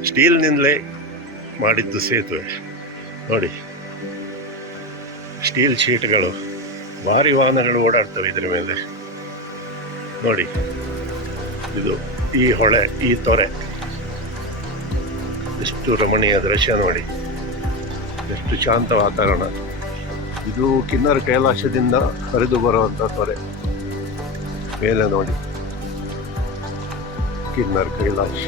ಸ್ಟೀಲ್ನಿಂದಲೇ ಮಾಡಿದ್ದು ಸೇತುವೆ ನೋಡಿ. ಸ್ಟೀಲ್ ಶೀಟ್ಗಳು, ಭಾರಿ ವಾಹನಗಳು ಓಡಾಡ್ತವೆ ಇದರ ಮೇಲೆ ನೋಡಿ. ಇದು ಈ ಹೊಳೆ, ಈ ತೊರೆ, ಎಷ್ಟು ರಮಣೀಯ ದೃಶ್ಯ ನೋಡಿ, ಎಷ್ಟು ಶಾಂತ ವಾತಾವರಣ. ಇದು ಕಿನ್ನರ ಕೈಲಾಸದಿಂದ ಹರಿದು ಬರುವಂಥ ತೊರೆ. ಮೇಲೆ ನೋಡಿ ಕಿನ್ನರ ಕೈಲಾಸ.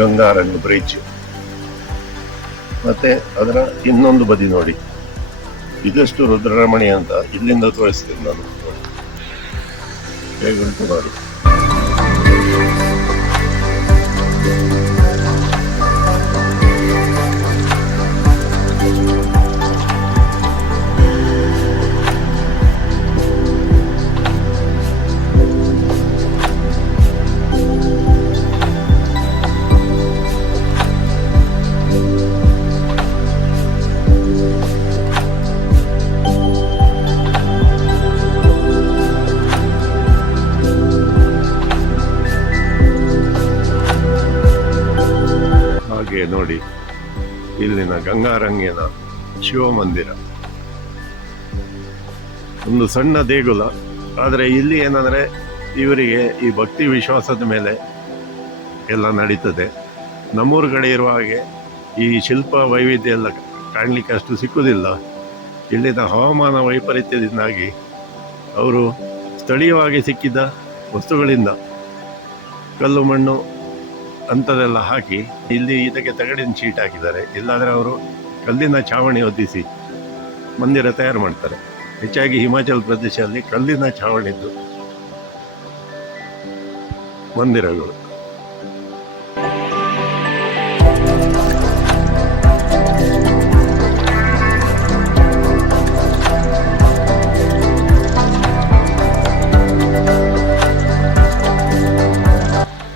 ಗಂಗಾರಂಗ್ ಬ್ರಿಡ್ಜ್. ಮತ್ತೆ ಅದರ ಇನ್ನೊಂದು ಬದಿ ನೋಡಿ, ಇದಷ್ಟು ರುದ್ರರಮಣಿ ಅಂತ ಇಲ್ಲಿಂದ ತೋರಿಸ್ತೀನಿ ನಾನು. ಹೇಗುಂಟು ನೋಡಿ. ಹಾಗೆ ನೋಡಿ ಇಲ್ಲಿನ ಗಂಗಾರಂಗಿನ ಶಿವ ಮಂದಿರ. ಒಂದು ಸಣ್ಣ ದೇಗುಲ, ಆದರೆ ಇಲ್ಲಿ ಏನಂದ್ರೆ ಇವರಿಗೆ ಈ ಭಕ್ತಿ ವಿಶ್ವಾಸದ ಮೇಲೆ ಎಲ್ಲ ನಡೀತದೆ. ನಮ್ಮೂರ ಕಡೆ ಇರುವ ಹಾಗೆ ಈ ಶಿಲ್ಪ ವೈವಿಧ್ಯ ಎಲ್ಲ ಕಾಣಲಿಕ್ಕೆ ಅಷ್ಟು ಸಿಕ್ಕುವುದಿಲ್ಲ. ಇಲ್ಲಿನ ಹವಾಮಾನ ವೈಪರೀತ್ಯದಿಂದಾಗಿ ಅವರು ಸ್ಥಳೀಯವಾಗಿ ಸಿಕ್ಕಿದ ವಸ್ತುಗಳಿಂದ ಕಲ್ಲು ಮಣ್ಣು ಅಂಥದ್ದೆಲ್ಲ ಹಾಕಿ ಇಲ್ಲಿ ಇದಕ್ಕೆ ತಗಡಿನ ಶೀಟ್ ಹಾಕಿದ್ದಾರೆ. ಇಲ್ಲಾದರೆ ಅವರು ಕಲ್ಲಿನ ಛಾವಣಿ ಹೊದಿಸಿ ಮಂದಿರ ತಯಾರು ಮಾಡ್ತಾರೆ. ಹೆಚ್ಚಾಗಿ ಹಿಮಾಚಲ ಪ್ರದೇಶದಲ್ಲಿ ಕಲ್ಲಿನ ಛಾವಣಿದ್ದು ಮಂದಿರಗಳು.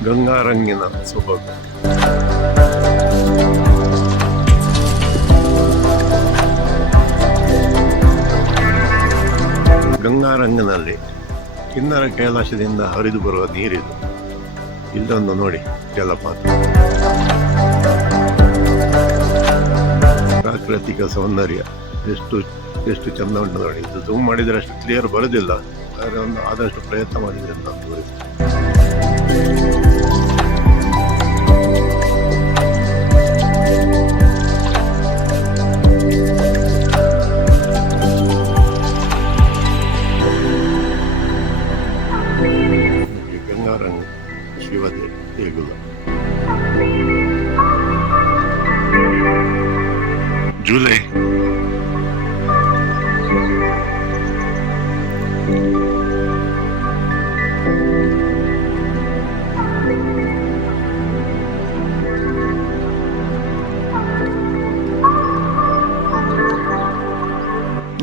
ಗಂಗಾರಂಗಿನ ಸೊಬಗು. ಗಂಗಾರಂಗನಲ್ಲಿ ಕಿನ್ನರ ಕೈಲಾಸದಿಂದ ಹರಿದು ಬರುವ ನೀರಿದು. ಇಲ್ಲೊಂದು ನೋಡಿ ಜಲಪಾತ. ಪ್ರಾಕೃತಿಕ ಸೌಂದರ್ಯ ಎಷ್ಟು ಎಷ್ಟು ಚಂದ ಉಂಟು ನೋಡಿ. ಇದು ಝೂಮ್ ಮಾಡಿದರೆ ಅಷ್ಟು ಕ್ಲಿಯರ್ ಬರೋದಿಲ್ಲ, ಆದರೆ ಒಂದು ಆದಷ್ಟು ಪ್ರಯತ್ನ ಮಾಡಿದರೆ ನಾನು ತೋರಿಸ್ತೀನಿ. ಗಂಗಾರಂಗ ಶಿವ ದೇಗುಲ. ಜುಲೈ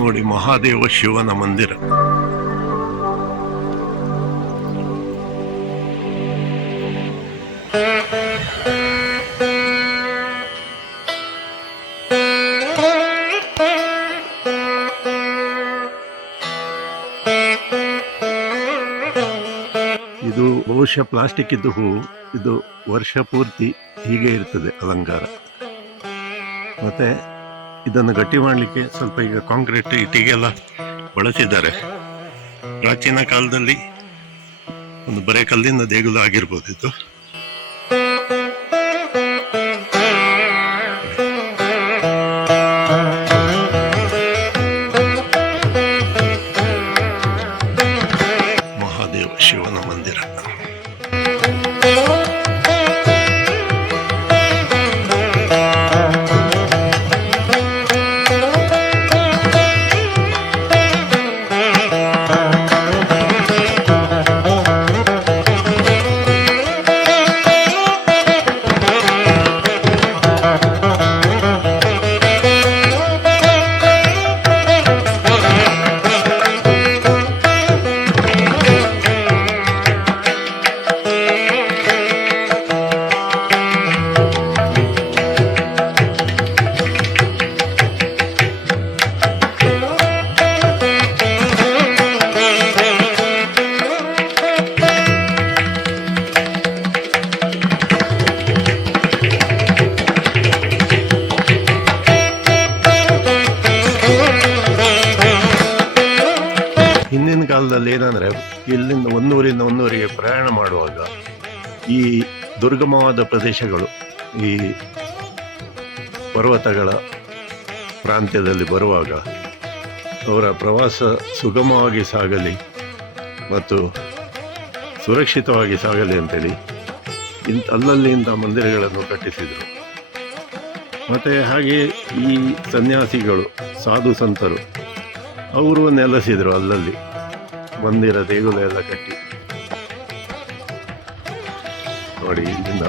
ನೋಡಿ, ಮಹಾದೇವ ಶಿವನ ಮಂದಿರ. ಇದು ಬಹುಶಃ ಪ್ಲಾಸ್ಟಿಕ್ ಇದ್ದು ಹೂವು. ಇದು ವರ್ಷ ಪೂರ್ತಿ ಹೀಗೆ ಇರ್ತದೆ ಅಲಂಕಾರ. ಮತ್ತೆ ಇದನ್ನು ಗಟ್ಟಿ ಮಾಡಲಿಕ್ಕೆ ಸ್ವಲ್ಪ ಈಗ ಕಾಂಕ್ರೀಟ್ ಇಟ್ಟಿಗೆಲ್ಲ ಬಳಸಿದ್ದಾರೆ. ಪ್ರಾಚೀನ ಕಾಲದಲ್ಲಿ ಒಂದು ಬರೇ ಕಲ್ಲಿನ ದೇಗುಲ ಆಗಿರ್ಬೋದು ಇದು. ಮಹಾದೇವ ಶಿವನ ಮಂದಿರ. ಇಲ್ಲಿಂದ ಒಂದೂರಿಂದ ಒಂದೂರಿಗೆ ಪ್ರಯಾಣ ಮಾಡುವಾಗ ಈ ದುರ್ಗಮವಾದ ಪ್ರದೇಶಗಳು, ಈ ಪರ್ವತಗಳ ಪ್ರಾಂತ್ಯದಲ್ಲಿ ಬರುವಾಗ ಅವರ ಪ್ರವಾಸ ಸುಗಮವಾಗಿ ಸಾಗಲಿ ಮತ್ತು ಸುರಕ್ಷಿತವಾಗಿ ಸಾಗಲಿ ಅಂತೇಳಿ ಅಲ್ಲಲ್ಲಿ ಇಂಥ ಮಂದಿರಗಳನ್ನು ಕಟ್ಟಿಸಿದರು. ಮತ್ತು ಹಾಗೆ ಈ ಸನ್ಯಾಸಿಗಳು, ಸಾಧು ಸಂತರು ಅವರು ನೆಲೆಸಿದರು ಅಲ್ಲಲ್ಲಿ, ಮಂದಿರ ದೇಗುಲ ಎಲ್ಲ ಕಟ್ಟಿ. ನೋಡಿ ಇಲ್ಲಿಂದ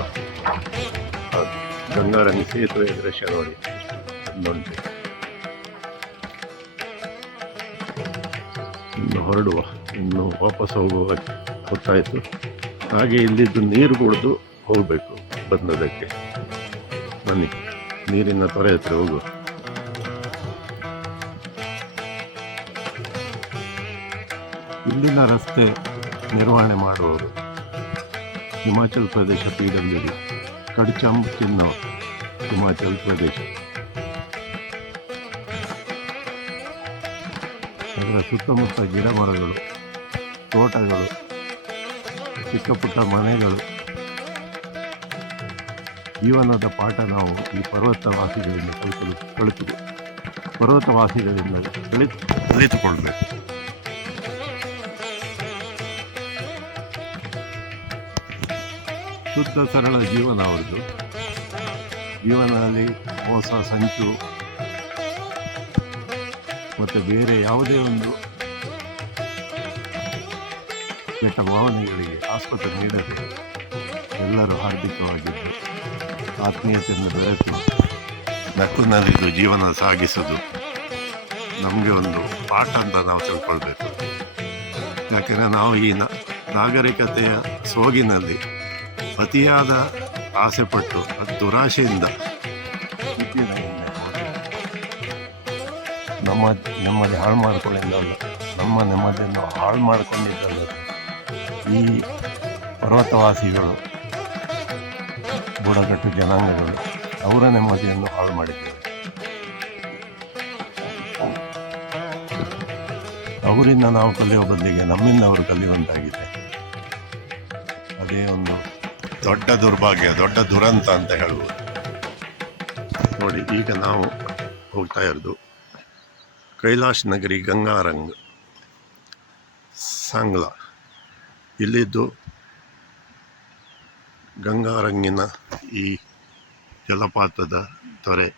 ಗಂಗಾರಂಗ ಸೇತುವೆ ದೃಶ್ಯ ನೋಡಿ ನೋಡಿ. ಇನ್ನು ಹೊರಡುವ, ಇನ್ನು ವಾಪಸ್ ಹೋಗುವ ಹೊತ್ತಾಯಿತು. ಹಾಗೆ ಇಲ್ಲಿದ್ದು ನೀರು ಕುಡಿದು ಹೋಗಬೇಕು ಬಂದದಕ್ಕೆ. ಬನ್ನಿ, ನೀರಿನ ತೊರೆ ಹತ್ರ ಹೋಗುವ. ಇಲ್ಲಿನ ರಸ್ತೆ ನಿರ್ವಹಣೆ ಮಾಡುವವರು ಹಿಮಾಚಲ್ ಪ್ರದೇಶ PWD, ಕಡ್ಚಾಂಬ್ ಕಿನ್ನೌರ್, ಹಿಮಾಚಲ್ ಪ್ರದೇಶ. ಅದರ ಸುತ್ತಮುತ್ತ ಗಿಡ ಮರಗಳು, ತೋಟಗಳು, ಚಿಕ್ಕ ಪುಟ್ಟ ಮನೆಗಳು. ಜೀವನದ ಪಾಠ ನಾವು ಈ ಪರ್ವತವಾಸಿಗಳಿಂದ ಕಲಿತುಕೊಳ್ಬೇಕು. ಶುದ್ಧ ಸರಳ ಜೀವನ ಅವ್ರದ್ದು. ಜೀವನದಲ್ಲಿ ಮೋಸ, ಸಂಚು ಮತ್ತು ಬೇರೆ ಯಾವುದೇ ಒಂದು ಕೆಟ್ಟ ಭಾವನೆಗಳಿಗೆ ಆಸ್ಪತ್ರೆ ನೀಡದೆ ಎಲ್ಲರೂ ಹಾರ್ದಿಕವಾಗಿದ್ದು ಆತ್ಮೀಯತೆಯಿಂದ ಬೆರೆತು ನಕ್ಕು ನಲಿದು ಜೀವನ ಸಾಗಿಸೋದು ನಮಗೆ ಒಂದು ಪಾಠ ಅಂತ ನಾವು ತಿಳ್ಕೊಳ್ಬೇಕು. ಯಾಕೆಂದರೆ ನಾವು ಈ ನಾಗರಿಕತೆಯ ಸೋಗಿನಲ್ಲಿ ಅತಿಯಾದ ಆಸೆಪಟ್ಟು ದುರಾಶೆಯಿಂದ ನೆಮ್ಮದಿ ಹಾಳು ಮಾಡಿಕೊಂಡಿದ್ದಲ್ಲ, ನಮ್ಮ ನೆಮ್ಮದಿಯನ್ನು ಹಾಳು ಮಾಡಿಕೊಂಡಿದ್ದಲ್ಲ ಈ ಪರ್ವತವಾಸಿಗಳು, ಬುಡಕಟ್ಟು ಜನಾಂಗಗಳು ಅವರ ನೆಮ್ಮದಿಯನ್ನು ಹಾಳು ಮಾಡಿದ್ದಾರೆ. ಅವರಿಂದ ನಾವು ಕಲಿಯುವ ಬದಲಿಗೆ ನಮ್ಮಿಂದ ಅವರು ಕಲಿಯುವಂತಾಗಿದೆ. ಅದೇ ಒಂದು ದೊಡ್ಡ ದುರ್ಭಾಗ್ಯ, ದೊಡ್ಡ ದುರಂತ ಅಂತ ಹೇಳ್ಬೋದು. ನೋಡಿ, ಈಗ ನಾವು ಹೋಗ್ತಾ ಇರೋದು ಕೈಲಾಶ್ ನಗರಿ ಗಂಗಾರಂಗ್ ಸಾಂಗ್ಲಾ. ಇಲ್ಲಿದ್ದು ಗಂಗಾರಂಗಿನ ಈ ಜಲಪಾತದ ತೊರೆ,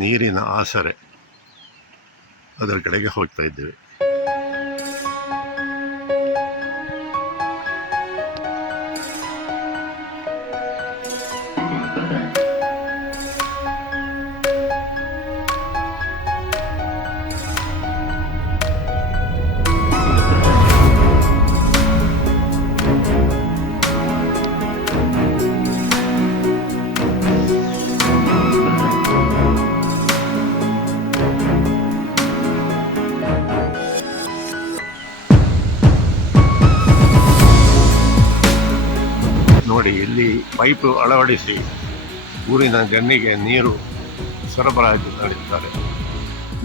ನೀರಿನ ಆಸರೆ, ಅದರ ಕಡೆಗೆ ಹೋಗ್ತಾ ಇದ್ದೇವೆ. ನೋಡಿ, ಇಲ್ಲಿ ಪೈಪು ಅಳವಡಿಸಿ ಊರಿನ ಗಣ್ಣಿಗೆ ನೀರು ಸರಬರಾಜು ನಡೆಸುತ್ತಾರೆ.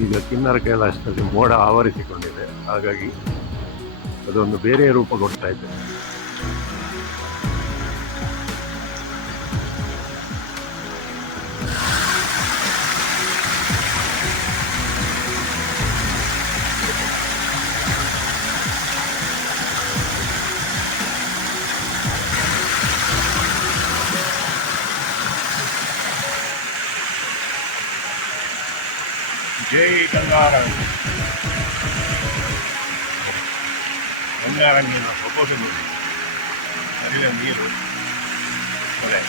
ಈಗ ಕಿನ್ನರ ಕೈಲಾಸದಲ್ಲಿ ಮೋಡ ಆವರಿಸಿಕೊಂಡಿದೆ, ಹಾಗಾಗಿ ಅದೊಂದು ಬೇರೆ ರೂಪ ಕೊಡ್ತಾ ಇದೆ. ಜೈ ಗಂಗಾರಂಗ್. ಗಂಗಾರಂಗಿನ ಸೊಬಗು, ಹರಿದ ನೀರು, ಮಳೆ.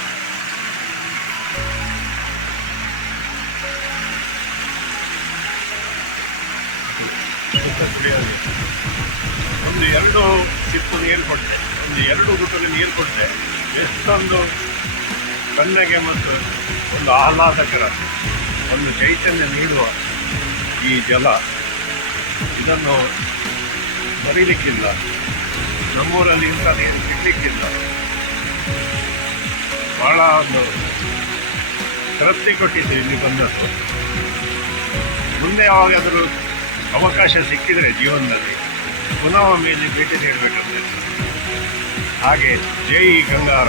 ಕುಡಿಯೋದು ಒಂದು 2 ಸಿಪ್ಪು ನೀರು ಕೊಟ್ಟೆ, ಒಂದು 2 ಗುಟಲು ನೀರು ಕೊಟ್ಟೆ, ಎಷ್ಟೊಂದು ಕಣ್ಣಿಗೆ ಮತ್ತು ಒಂದು ಆಹ್ಲಾದಕರ, ಒಂದು ಚೈತನ್ಯ ನೀಡುವ ಈ ಜಲ. ಇದನ್ನು ಬರೀಲಿಕ್ಕಿಲ್ಲ, ನಮ್ಮೂರಲ್ಲಿ ಇಂಥದ್ದು ಏನು ಸಿಗಲಿಕ್ಕಿಲ್ಲ. ಭಾಳ ಒಂದು ತೃಪ್ತಿ ಕೊಟ್ಟಿದ್ದು ಇಲ್ಲಿ ಬಂದದ್ದು. ಮುಂದೆ ಯಾವಾಗಾದರೂ ಅವಕಾಶ ಸಿಕ್ಕಿದರೆ ಜೀವನದಲ್ಲಿ ಪುನಃ ಒಮ್ಮೆ ಇಲ್ಲಿ ಭೇಟಿ ನೀಡಬೇಕಂತ. ಹಾಗೆ ಜೈ ಗಂಗಾರ.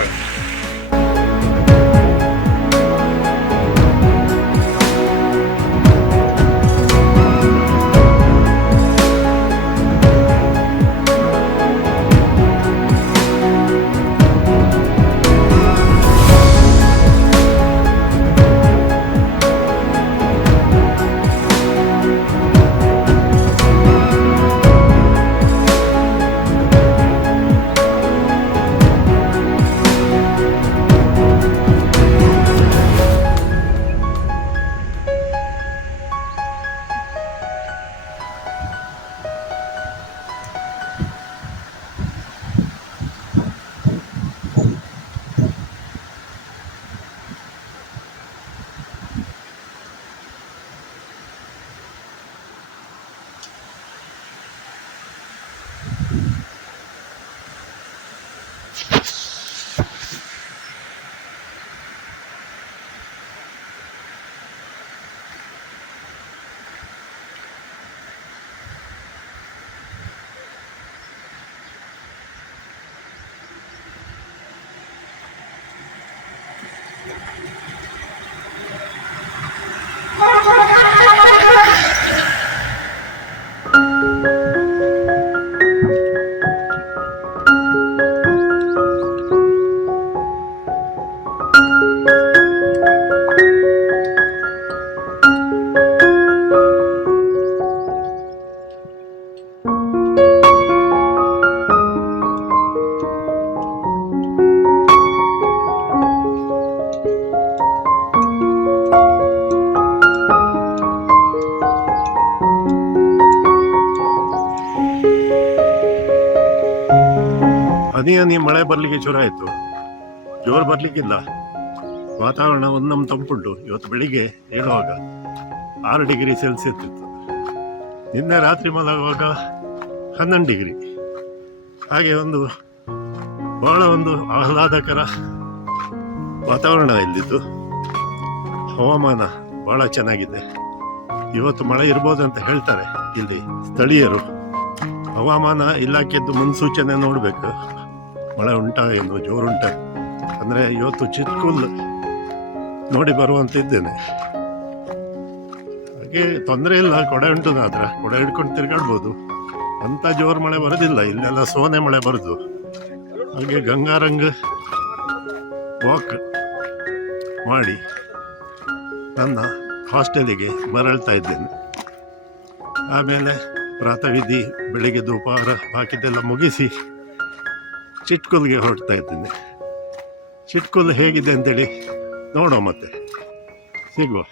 ಹನಿ ಮಳೆ ಬರ್ಲಿಕ್ಕೆ ಶುರು ಆಯ್ತು. ಜೋರು ಬರ್ಲಿಕ್ಕಿಲ್ಲ. ವಾತಾವರಣ ಒಂದೊಮ್ಮೆ ತಂಪುಂಟು. ಇವತ್ತು ಬೆಳಿಗ್ಗೆ ಹೇಳುವಾಗ 6 ಡಿಗ್ರಿ ಸೆಲ್ಸಿಯಸ್ ಇತ್ತು. ನಿನ್ನೆ ರಾತ್ರಿ ಮಲಗುವಾಗ 11 ಡಿಗ್ರಿ. ಹಾಗೆ ಬಹಳ ಆಹ್ಲಾದಕರ ವಾತಾವರಣ ಇಲ್ಲಿದ್ದು. ಹವಾಮಾನ ಬಹಳ ಚೆನ್ನಾಗಿದೆ. ಇವತ್ತು ಮಳೆ ಇರ್ಬೋದು ಅಂತ ಹೇಳ್ತಾರೆ ಇಲ್ಲಿ ಸ್ಥಳೀಯರು. ಹವಾಮಾನ ಇಲಾಖೆದ್ದು ಮುನ್ಸೂಚನೆ ನೋಡಬೇಕು, ಮಳೆ ಉಂಟಾ ಏನು, ಜೋರುಂಟ ಅಂದರೆ ಇವತ್ತು ಚಿಟ್ಕುಲ್ ನೋಡಿ ಬರುವಂತ ಇದ್ದೇನೆ. ಹಾಗೆ ತೊಂದರೆ ಇಲ್ಲ, ಕೊಡೆ ಉಂಟು, ಮಾತ್ರ ಕೊಡೆ ಹಿಡ್ಕೊಂಡು ತಿರ್ಗಾಡ್ಬೋದು. ಅಂಥ ಜೋರು ಮಳೆ ಬರೋದಿಲ್ಲ, ಇಲ್ಲೆಲ್ಲ ಸೋನೆ ಮಳೆ ಬರೋದು. ಹಾಗೆ ಗಂಗಾರಂಗ್ ವಾಕ್ ಮಾಡಿ ನನ್ನ ಹಾಸ್ಟೆಲಿಗೆ ಮರಳ್ತಾ ಇದ್ದೇನೆ. ಆಮೇಲೆ ಪ್ರಾತಃವಿಧಿ ಬೆಳಿಗ್ಗೆ ದುಪಾರ ಹಾಕಿದ್ದೆಲ್ಲ ಮುಗಿಸಿ ಚಿಟ್ಕುಲ್ಗೆ ಹೊರಡ್ತಾ ಇದ್ದೇನೆ. ಚಿಟ್ಕುಲ್ ಹೇಗಿದೆ ಅಂತೇಳಿ ನೋಡೋ, ಮತ್ತೆ ಸಿಗುವ.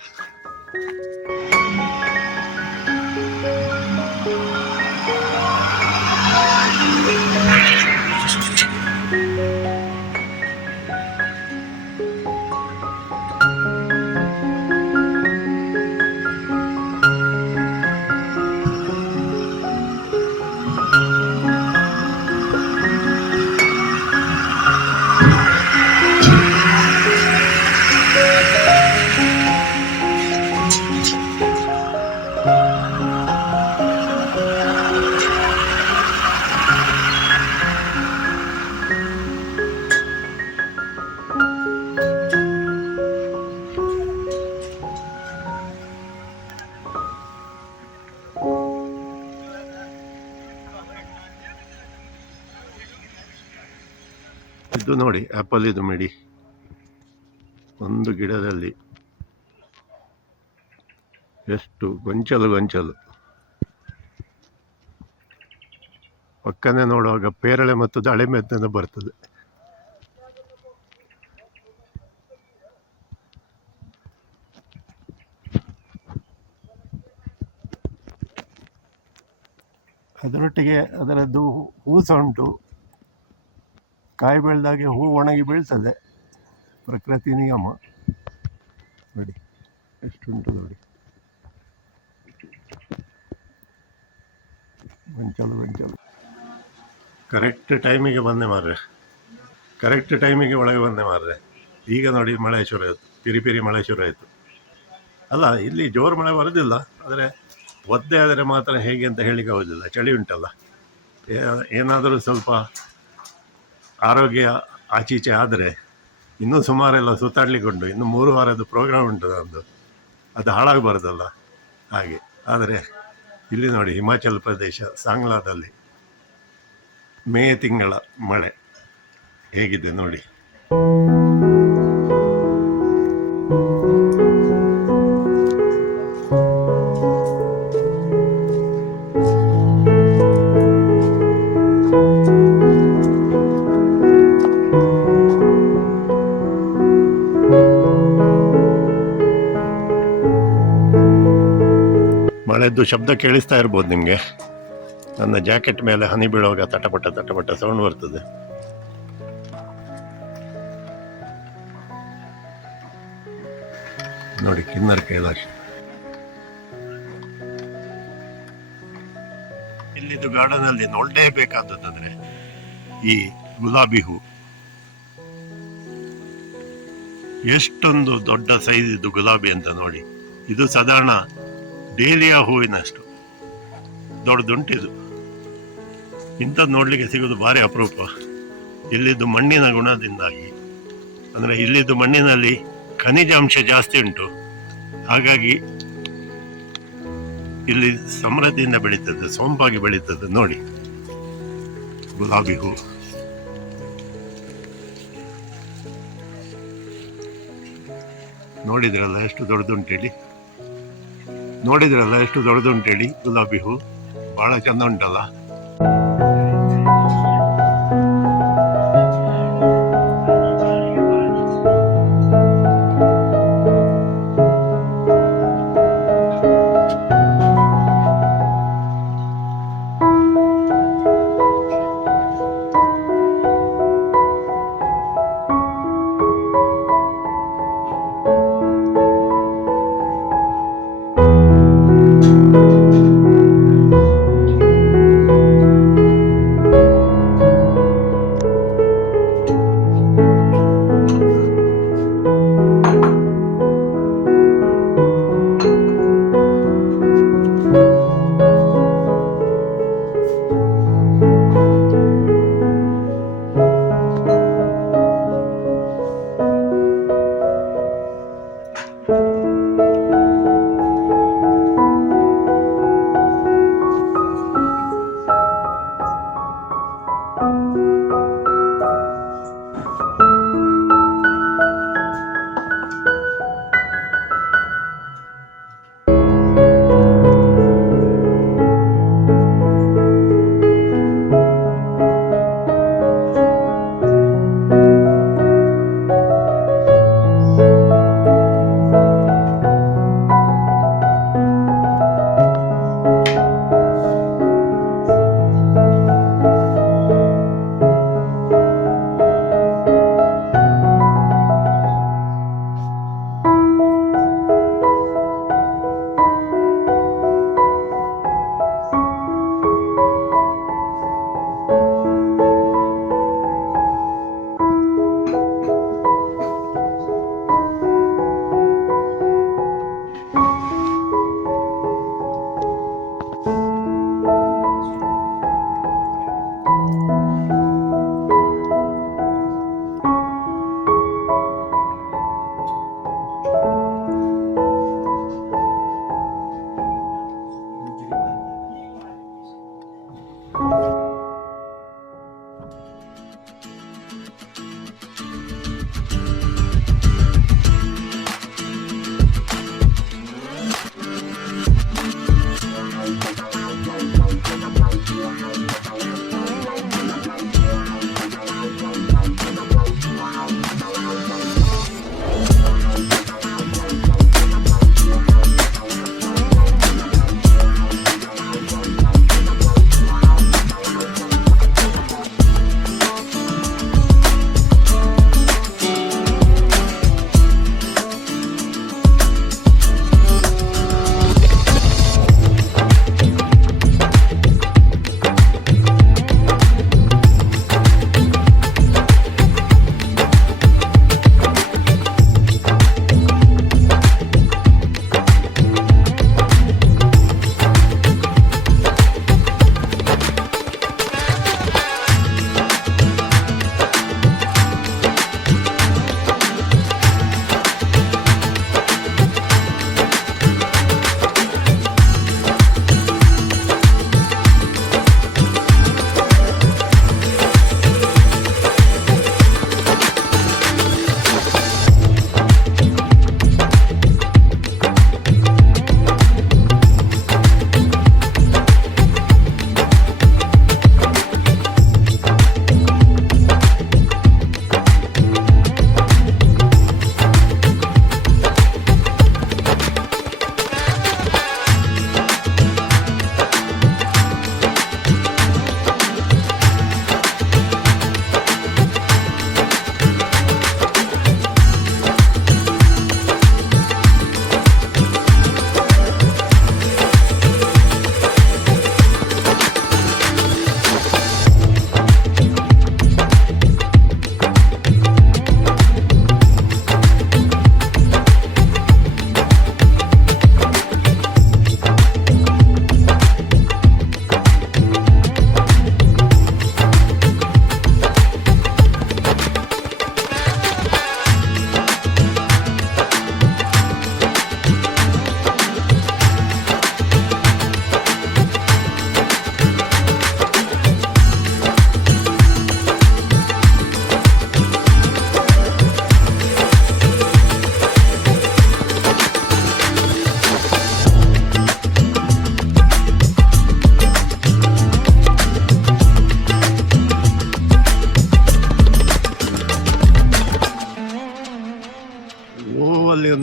ಇದು ನೋಡಿ, ಆ್ಯಪಲ್ ಇದು ಮಿಡಿ. ಒಂದು ಗಿಡದಲ್ಲಿ ಎಷ್ಟು ಗೊಂಚಲು. ಪಕ್ಕನೆ ನೋಡುವಾಗ ಪೇರಳೆ ಮತ್ತು ದಾಳಿಂಬೆ ಅಂತ ಬರ್ತದೆ. ಅದರೊಟ್ಟಿಗೆ ಅದರದ್ದು ಹೂ ಸಹ ಉಂಟು. ಕಾಯಿ ಬೆಳೆದಾಗೆ ಹೂ ಒಣಗಿ ಬೀಳ್ತದೆ, ಪ್ರಕೃತಿ ನಿಯಮ. ನೋಡಿ ಎಷ್ಟುಂಟು, ನೋಡಿ ಗೊಂಚಲು. ಕರೆಕ್ಟ್ ಟೈಮಿಗೆ ಬಂದೆ ಮಾರ್ರೆ, ಕರೆಕ್ಟ್ ಟೈಮಿಗೆ ಒಳಗೆ ಬಂದೆ ಮಾರ್ರೆ. ಈಗ ನೋಡಿ ಮಳೆ ಶುರು ಆಯಿತು, ಪಿರಿ ಮಳೆ ಶುರು ಆಯಿತು. ಅಲ್ಲ, ಇಲ್ಲಿ ಜೋರು ಮಳೆ ಬರೋದಿಲ್ಲ, ಆದರೆ ಒದ್ದೆ ಆದರೆ ಮಾತ್ರ ಹೇಗೆ ಅಂತ ಹೇಳಿಕ್ಕೆ ಆಗೋದಿಲ್ಲ. ಚಳಿ ಉಂಟಲ್ಲ, ಏನಾದರೂ ಸ್ವಲ್ಪ ಆರೋಗ್ಯ ಆಚೀಚೆ ಆದರೆ ಇನ್ನೂ ಸುಮಾರೆಲ್ಲ ಸುತ್ತಾಡ್ಲಿಕ್ಕೆ ಉಂಟು. ಇನ್ನು 3 ವಾರದ ಪ್ರೋಗ್ರಾಮ್ ಉಂಟು ನಮ್ಮದು. ಅದು ಹಾಳಾಗಬಾರ್ದಲ್ಲ ಹಾಗೆ. ಆದರೆ ಇಲ್ಲಿ ನೋಡಿ, ಹಿಮಾಚಲ ಪ್ರದೇಶ ಸಾಂಗ್ಲಾದಲ್ಲಿ ಮೇ ತಿಂಗಳ ಮಳೆ ಹೇಗಿದೆ ನೋಡಿ. ಮಳೆದ್ದು ಶಬ್ದ ಕೇಳಿಸ್ತಾ ಇರ್ಬೋದು ನಿಮಗೆ. ನನ್ನ ಜಾಕೆಟ್ ಮೇಲೆ ಹನಿ ಬೀಳುವಾಗ ತಟಪಟ ಸೌಂಡ್ ಬರ್ತದೆ. ನೋಡಿ, ಕಿನ್ನರ ಕೈಲಾಶ. ಇಲ್ಲಿದ್ದು ಗಾರ್ಡನ್ ಅಲ್ಲಿ ನೋಡಲೇಬೇಕಾದದ್ದಂದ್ರೆ ಈ ಗುಲಾಬಿ ಹೂ. ಎಷ್ಟೊಂದು ದೊಡ್ಡ ಸೈಜ್ ಇದು ಗುಲಾಬಿ ಅಂತ ನೋಡಿ. ಇದು ಸಾಧಾರಣ ಡೇಲಿಯಾ ಹೂವಿನಷ್ಟು ದೊಡ್ಡದುಂಟಿದು. ಇಂಥದ್ದು ನೋಡ್ಲಿಕ್ಕೆ ಸಿಗೋದು ಭಾರಿ ಅಪರೂಪ. ಇಲ್ಲಿದ್ದು ಮಣ್ಣಿನ ಗುಣದಿಂದಾಗಿ, ಅಂದರೆ ಇಲ್ಲಿದ್ದು ಮಣ್ಣಿನಲ್ಲಿ ಖನಿಜಾಂಶ ಜಾಸ್ತಿ ಉಂಟು. ಹಾಗಾಗಿ ಇಲ್ಲಿ ಸಮೃದ್ಧಿಯಿಂದ ಬೆಳೀತದೆ, ಸೊಂಪಾಗಿ ಬೆಳೀತದೆ. ನೋಡಿ ಗುಲಾಬಿ ಹೂ. ನೋಡಿದ್ರಲ್ಲ ಎಷ್ಟು ದೊಡ್ಡದುಂಟೇಳಿ. ಗುಲಾಬಿ ಹೂ ಬಹಳ ಚಂದ ಉಂಟಲ್ಲ.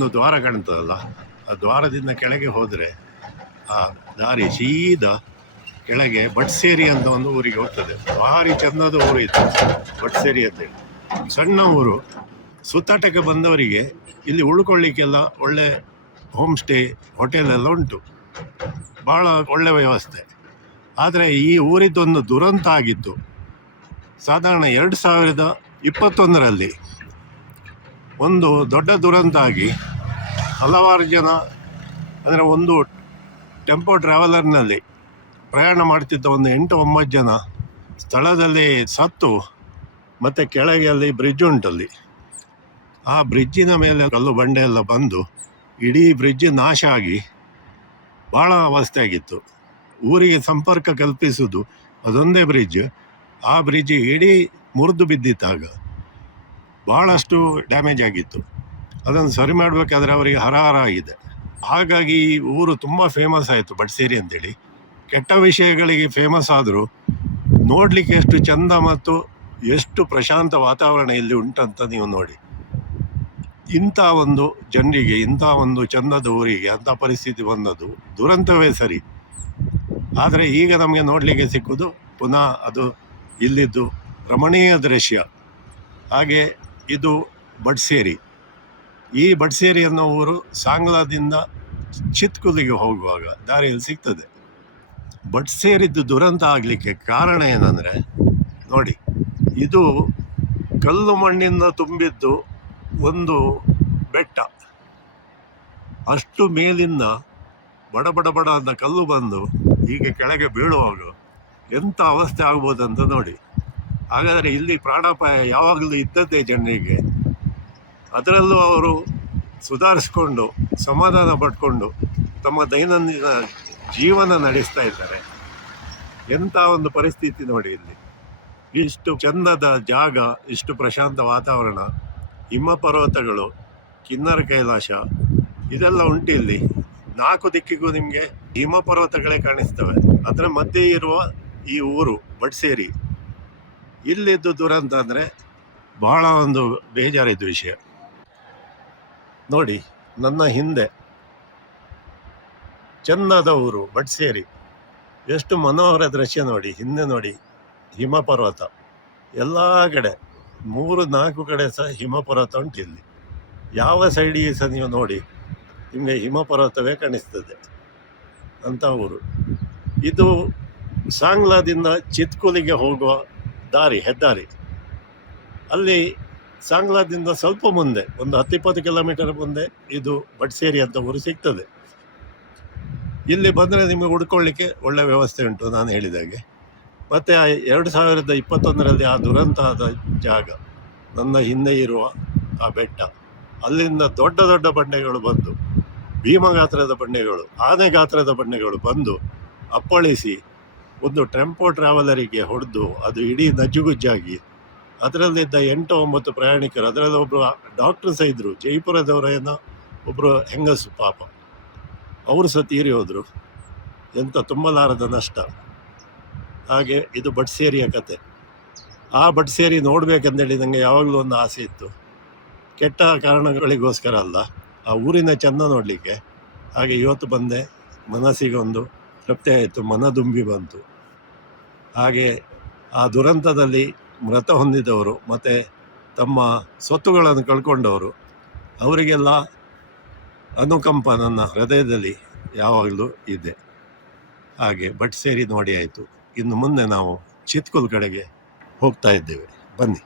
ಒಂದು ದ್ವಾರ ಕಾಣ್ತದಲ್ಲ, ಆ ದ್ವಾರದಿಂದ ಕೆಳಗೆ ಹೋದರೆ ಆ ದಾರಿ ಸೀದಾ ಕೆಳಗೆ ಬಟ್ಸೇರಿ ಅಂತ ಒಂದು ಊರಿಗೆ ಹೋಗ್ತದೆ. ಭಾರಿ ಚಂದದ ಊರು ಇದು ಬಟ್ಸೇರಿ ಅಂತೇಳಿ. ಸಣ್ಣ ಊರು. ಸುತ್ತಾಟಕ್ಕೆ ಬಂದವರಿಗೆ ಇಲ್ಲಿ ಉಳ್ಕೊಳ್ಳಿಕ್ಕೆಲ್ಲ ಒಳ್ಳೆ ಹೋಮ್ ಸ್ಟೇ, ಹೋಟೆಲ್ ಎಲ್ಲ ಉಂಟು, ಭಾಳ ಒಳ್ಳೆ ವ್ಯವಸ್ಥೆ. ಆದರೆ ಈ ಊರಿದ್ದೊಂದು ದುರಂತ ಆಗಿತ್ತು. ಸಾಧಾರಣ 2021ರಲ್ಲಿ ಒಂದು ದೊಡ್ಡ ದುರಂತ ಆಗಿ ಹಲವಾರು ಜನ, ಅಂದರೆ ಒಂದು ಟೆಂಪೋ ಟ್ರಾವೆಲರ್ನಲ್ಲಿ ಪ್ರಯಾಣ ಮಾಡ್ತಿದ್ದ ಒಂದು 8-9 ಜನ ಸ್ಥಳದಲ್ಲಿ ಸತ್ತು, ಮತ್ತು ಕೆಳಗೆ ಅಲ್ಲಿ ಬ್ರಿಡ್ಜ್ ಉಂಟಲ್ಲಿ, ಆ ಬ್ರಿಡ್ಜಿನ ಮೇಲೆ ಕಲ್ಲು ಬಂಡೆ ಎಲ್ಲ ಬಂದು ಇಡೀ ಬ್ರಿಡ್ಜ್ ನಾಶ ಆಗಿ ಭಾಳ ಅವಸ್ಥೆ ಆಗಿತ್ತು. ಊರಿಗೆ ಸಂಪರ್ಕ ಕಲ್ಪಿಸುವುದು ಅದೊಂದೇ ಬ್ರಿಡ್ಜ್. ಆ ಬ್ರಿಡ್ಜ್ ಇಡೀ ಮುರಿದು ಬಿದ್ದಿತ್ತಾಗ ಭಾಳಷ್ಟು ಡ್ಯಾಮೇಜ್ ಆಗಿತ್ತು. ಅದನ್ನು ಸರಿ ಮಾಡಬೇಕಾದ್ರೆ ಅವರಿಗೆ ಹರಹರ ಆಗಿದೆ. ಹಾಗಾಗಿ ಈ ಊರು ತುಂಬ ಫೇಮಸ್ ಆಯಿತು, ಬಟ್ಸೇರಿ ಅಂತೇಳಿ. ಕೆಟ್ಟ ವಿಷಯಗಳಿಗೆ ಫೇಮಸ್ ಆದರೂ ನೋಡಲಿಕ್ಕೆ ಎಷ್ಟು ಚಂದ ಮತ್ತು ಎಷ್ಟು ಪ್ರಶಾಂತ ವಾತಾವರಣ ಇಲ್ಲಿ ಉಂಟಂತ ನೀವು ನೋಡಿ. ಇಂಥ ಒಂದು ಜನರಿಗೆ, ಇಂಥ ಒಂದು ಚಂದದ ಊರಿಗೆ ಅಂಥ ಪರಿಸ್ಥಿತಿ ಬಂದದ್ದು ದುರಂತವೇ ಸರಿ. ಆದರೆ ಈಗ ನಮಗೆ ನೋಡಲಿಕ್ಕೆ ಸಿಕ್ಕುವುದು ಪುನಃ ಅದು ಇಲ್ಲಿದ್ದು ರಮಣೀಯ ದೃಶ್ಯ. ಹಾಗೆ ಇದು ಬಟ್ಸೇರಿ. ಈ ಬಟ್ಸೇರಿ ಅನ್ನೋ ಊರು ಸಾಂಗ್ಲಾದಿಂದ ಚಿತ್ಕುಲಿಗೆ ಹೋಗುವಾಗ ದಾರಿಯಲ್ಲಿ ಸಿಗ್ತದೆ. ಬಟ್ಸೇರಿದ್ದು ದುರಂತ ಆಗಲಿಕ್ಕೆ ಕಾರಣ ಏನಂದರೆ ನೋಡಿ, ಇದು ಕಲ್ಲು ಮಣ್ಣಿಂದ ತುಂಬಿದ್ದು ಒಂದು ಬೆಟ್ಟ. ಅಷ್ಟು ಮೇಲಿಂದ ಬಡ ಬಡ ಬಡ ಅಂತ ಕಲ್ಲು ಬಂದು ಹೀಗೆ ಕೆಳಗೆ ಬೀಳುವಾಗ ಎಂಥ ಅವಸ್ಥೆ ಆಗ್ಬೋದಂತ ನೋಡಿ. ಹಾಗಾದರೆ ಇಲ್ಲಿ ಪ್ರಾಣಾಪಾಯ ಯಾವಾಗಲೂ ಇದ್ದದ್ದೇ ಜನರಿಗೆ. ಅದರಲ್ಲೂ ಅವರು ಸುಧಾರಿಸ್ಕೊಂಡು ಸಮಾಧಾನ ಪಡ್ಕೊಂಡು ತಮ್ಮ ದೈನಂದಿನ ಜೀವನ ನಡೆಸ್ತಾ ಇದ್ದಾರೆ. ಎಂಥ ಒಂದು ಪರಿಸ್ಥಿತಿ ನೋಡಿ ಇಲ್ಲಿ. ಇಷ್ಟು ಚಂದದ ಜಾಗ, ಇಷ್ಟು ಪ್ರಶಾಂತ ವಾತಾವರಣ, ಹಿಮ ಪರ್ವತಗಳು, ಕಿನ್ನರ ಕೈಲಾಸ ಇದೆಲ್ಲ ಉಂಟು ಇಲ್ಲಿ. 4 ದಿಕ್ಕಿಗೂ ನಿಮಗೆ ಹಿಮ ಪರ್ವತಗಳೇ ಕಾಣಿಸ್ತವೆ. ಅದರ ಮಧ್ಯೆ ಇರುವ ಈ ಊರು ಬಟ್ಸೇರಿ. ಇಲ್ಲಿದ್ದು ದುರಂತ ಅಂದರೆ ಬಹಳ ಒಂದು ಬೇಜಾರಿದ್ದ ವಿಷಯ. ನೋಡಿ, ನನ್ನ ಹಿಂದೆ ಚಂದದ ಊರು ಬಟ್ಸೇರಿ. ಎಷ್ಟು ಮನೋಹರ ದೃಶ್ಯ ನೋಡಿ. ಹಿಂದೆ ನೋಡಿ ಹಿಮ ಪರ್ವತ, ಎಲ್ಲ ಕಡೆ 3-4 ಕಡೆ ಸಹ ಹಿಮ ಪರ್ವತ ಉಂಟು ಇಲ್ಲಿ. ಯಾವ ಸೈಡಿಗೆ ಸಹ ನೀವು ನೋಡಿ ನಿಮಗೆ ಹಿಮ ಪರ್ವತವೇ ಕಾಣಿಸ್ತದೆ ಅಂಥ ಊರು ಇದು. ಸಾಂಗ್ಲಾದಿಂದ ಚಿತ್ಕುಲಿಗೆ ಹೋಗುವ ದಾರಿ, ಹೆದ್ದಾರಿ. ಅಲ್ಲಿ ಸಾಂಗ್ಲಾದಿಂದ ಸ್ವಲ್ಪ ಮುಂದೆ ಒಂದು 10-20 ಕಿಲೋಮೀಟರ್ ಮುಂದೆ ಇದು ಬಟ್ಸೇರಿ ಅಂತ ಊರು ಸಿಗ್ತದೆ. ಇಲ್ಲಿ ಬಂದರೆ ನಿಮಗೆ ಉಳ್ಕೊಳ್ಳಿಕ್ಕೆ ಒಳ್ಳೆ ವ್ಯವಸ್ಥೆ ಉಂಟು ನಾನು ಹೇಳಿದಾಗೆ. ಮತ್ತು 2021ರಲ್ಲಿ ಆ ದುರಂತ ಆದ ಜಾಗ, ನನ್ನ ಹಿಂದೆ ಇರುವ ಆ ಬೆಟ್ಟ, ಅಲ್ಲಿಂದ ದೊಡ್ಡ ದೊಡ್ಡ ಬಂಡೆಗಳು ಬಂದು, ಭೀಮ ಗಾತ್ರದ ಬಂಡೆಗಳು, ಆನೆ ಗಾತ್ರದ ಬಂಡೆಗಳು ಬಂದು ಅಪ್ಪಳಿಸಿ ಒಂದು ಟೆಂಪೋ ಟ್ರಾವೆಲರಿಗೆ ಹೊಡೆದು ಅದು ಇಡೀ ನಜ್ಜುಗುಜ್ಜಾಗಿ ಅದರಲ್ಲಿದ್ದ 8-9 ಪ್ರಯಾಣಿಕರು, ಅದರಲ್ಲಿ ಒಬ್ಬರು ಡಾಕ್ಟರ್ ಸಹ ಇದ್ದರು, ಜೈಪುರದವರ ಏನೋ ಒಬ್ಬರು ಹೆಂಗಸು, ಪಾಪ ಅವರು ಸಹ ತೀರಿ ಹೋದರು. ಎಂಥ ತುಂಬಲಾರದ ನಷ್ಟ. ಹಾಗೆ ಇದು ಬಟ್ಸೇರಿಯ ಕತೆ. ಆ ಬಟ್ಸೇರಿ ನೋಡಬೇಕಂತೇಳಿ ನನಗೆ ಯಾವಾಗಲೂ ಒಂದು ಆಸೆ ಇತ್ತು. ಕೆಟ್ಟ ಕಾರಣಗಳಿಗೋಸ್ಕರ ಅಲ್ಲ, ಆ ಊರಿನ ಚಂದ ನೋಡಲಿಕ್ಕೆ. ಹಾಗೆ ಇವತ್ತು ಬಂದೆ, ಮನಸ್ಸಿಗೆ ಒಂದು ತೃಪ್ತಿ ಆಯಿತು, ಮನದುಂಬಿ ಬಂತು. ಹಾಗೆ ಆ ದುರಂತದಲ್ಲಿ ಮೃತ ಹೊಂದಿದವರು ಮತ್ತು ತಮ್ಮ ಸ್ವತ್ತುಗಳನ್ನು ಕಳ್ಕೊಂಡವರು, ಅವರಿಗೆಲ್ಲ ಅನುಕಂಪ ನನ್ನ ಹೃದಯದಲ್ಲಿ ಯಾವಾಗಲೂ ಇದೆ. ಹಾಗೆ ಬಟ್ಸೇರಿ ನೋಡಿ ಆಯಿತು. ಇನ್ನು ಮುಂದೆ ನಾವು ಚಿತ್ಕುಲ್ ಕಡೆಗೆ ಹೋಗ್ತಾ ಇದ್ದೇವೆ, ಬನ್ನಿ.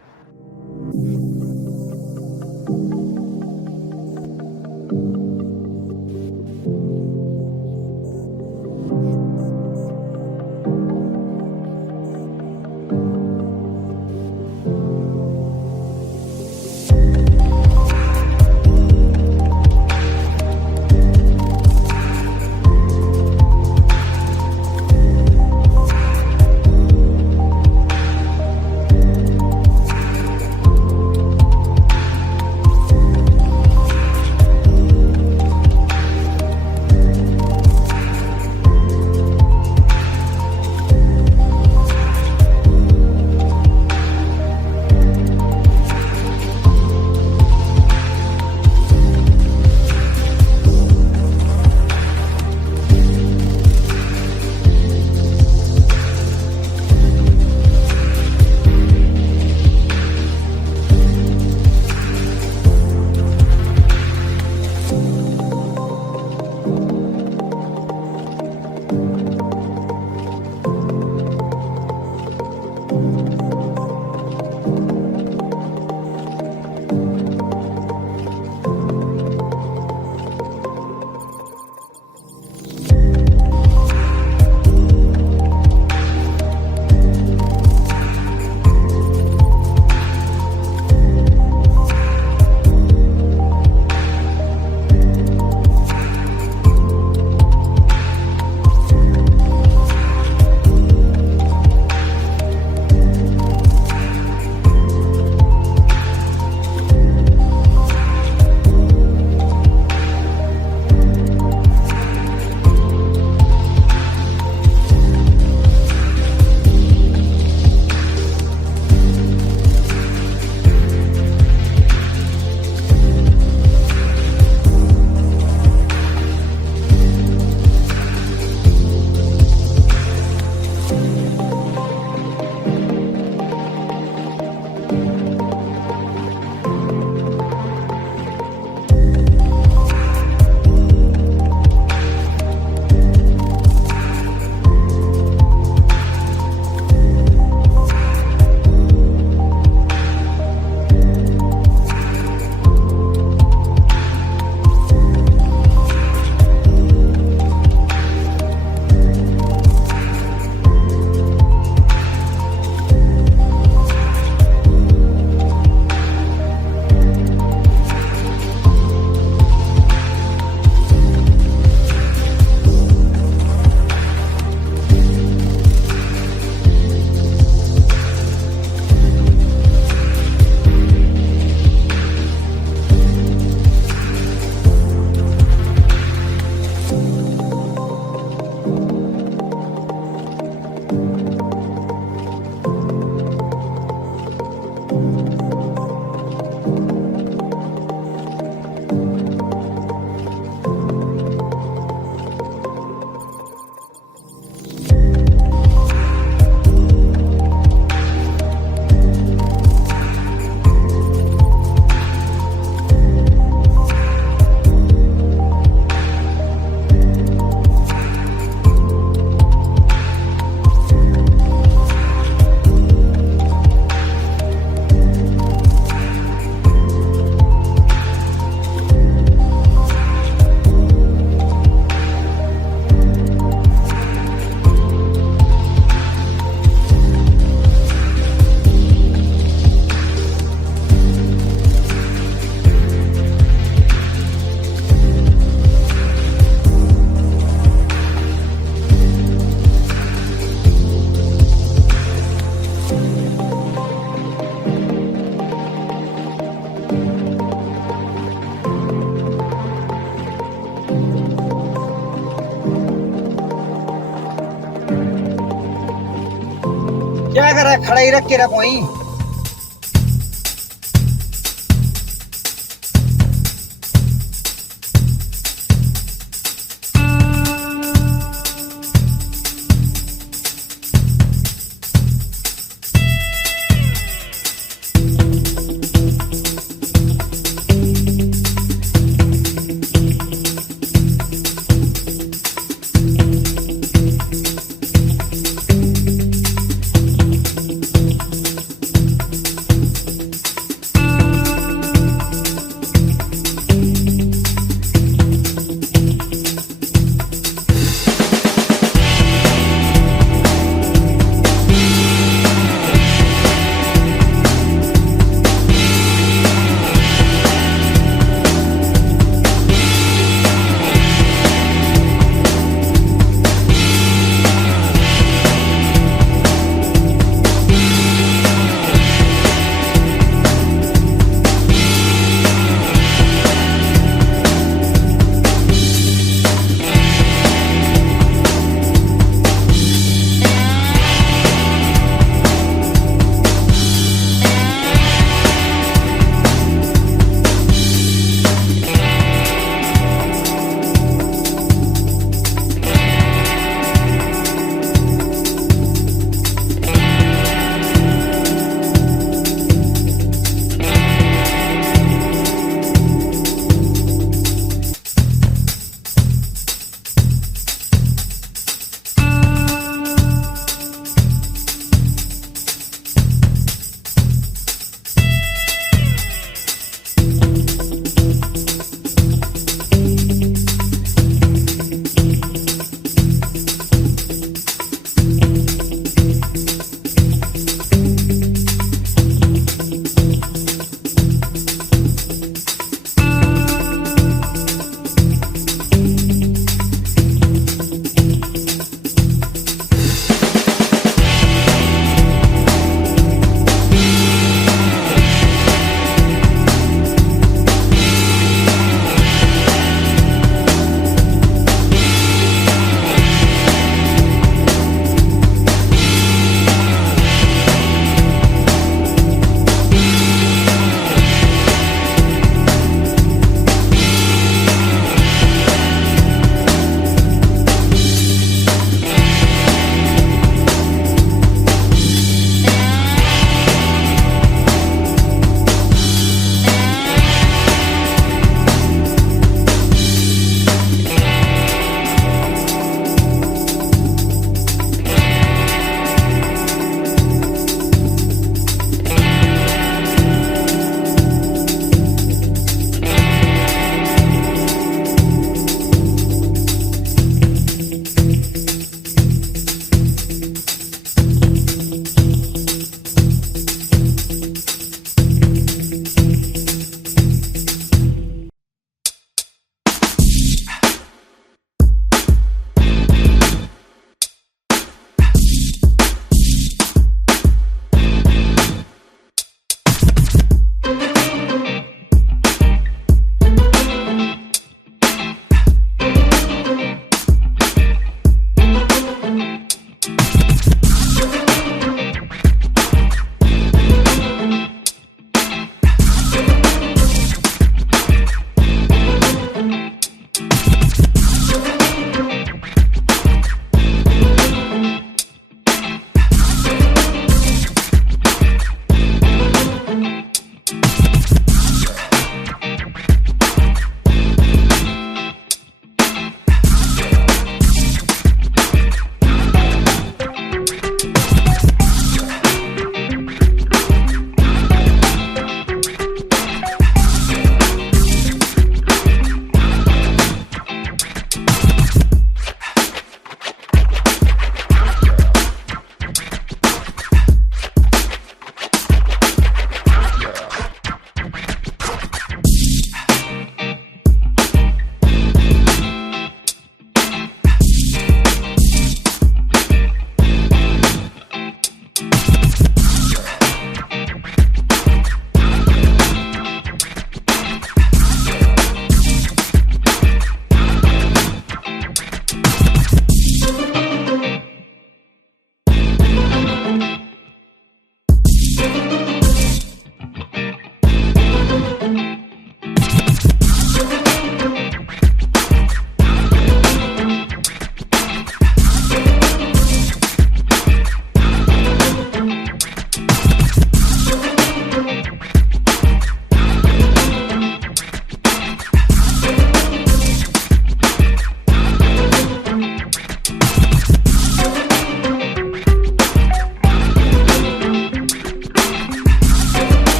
खड़ा ही रख के रखो वहीं।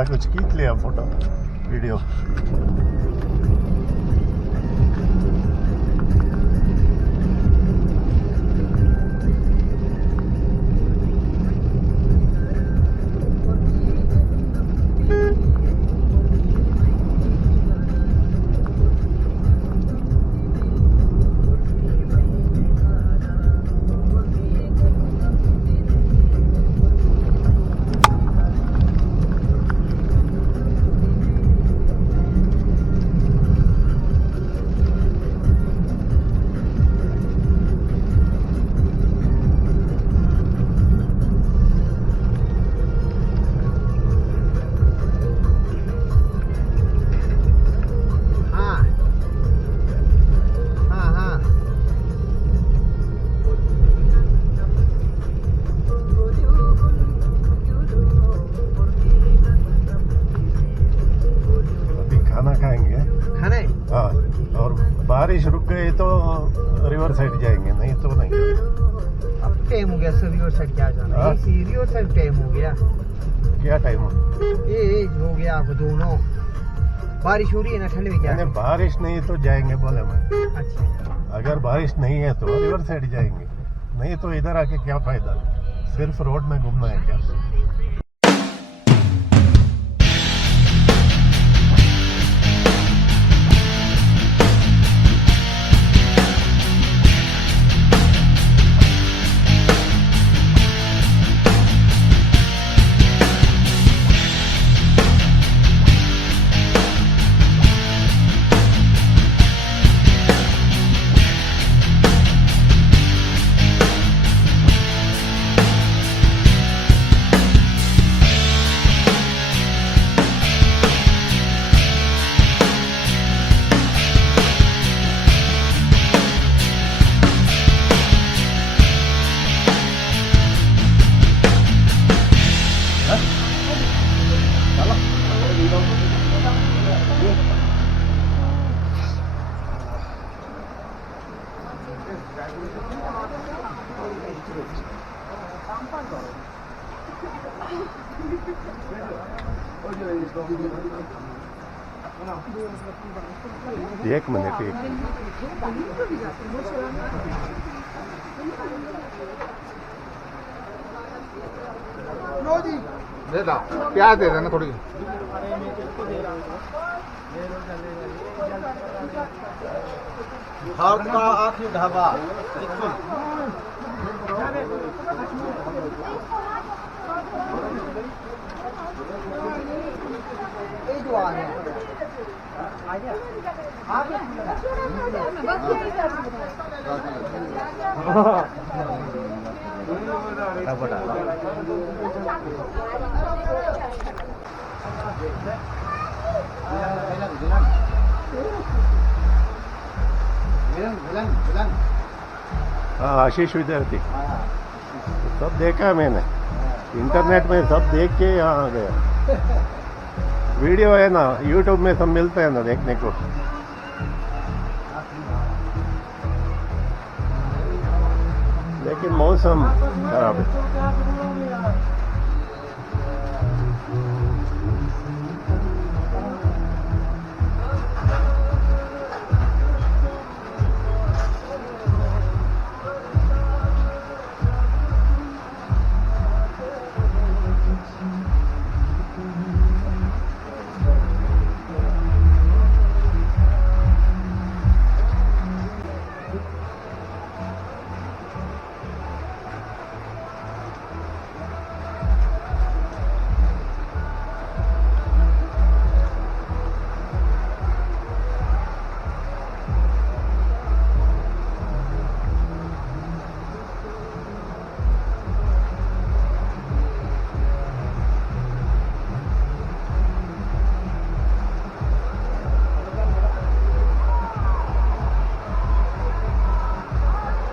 थोड़ा कुछ खींच लिया फोटो वीडियो। हाँ, और बारिश रुक गई तो रिवर साइड जाएंगे, नहीं तो नहीं। अब टाइम हो गया सर, रिवर साइड क्या जाना है? रिवर साइड टाइम हो गया। क्या टाइम हो? ये हो गया आप दोनों। बारिश हो रही है ना, ठंड में क्या? बारिश नहीं तो जाएंगे बोले मैं। अच्छा, अगर बारिश नहीं है तो रिवर साइड जाएंगे, नहीं तो इधर आके क्या फायदा, सिर्फ रोड में घूमना है क्या। एक मिनट, दे दो प्याज दे देना थोड़ी। भारत का आखिरी ढाबा हाँ, आशीष विद्यार्थी सब देखा है मैंने, इंटरनेट में सब देख के यहाँ आ गया। वीडियो है ना, यूट्यूब में सब मिलता है ना देखने को। लेकिन मौसम खराब है।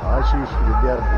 आशीष विद्यार्थी।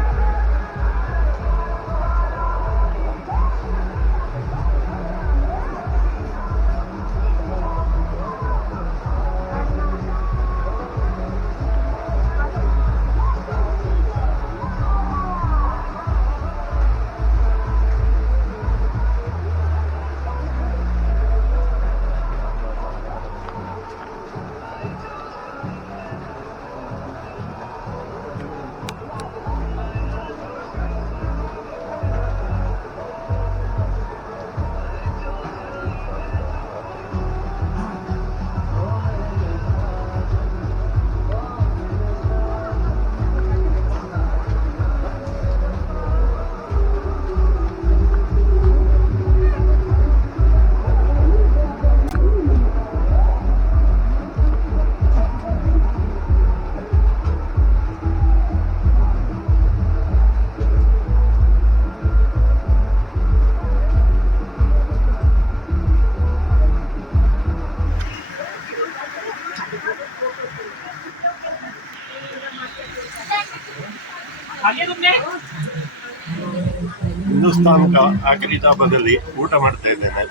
ಹಿಂದೂಸ್ತಾನ್ ಆಖರಿ ಧಾಬಾದಲ್ಲಿ ಊಟ ಮಾಡ್ತಾ ಇದ್ದೇನೆ.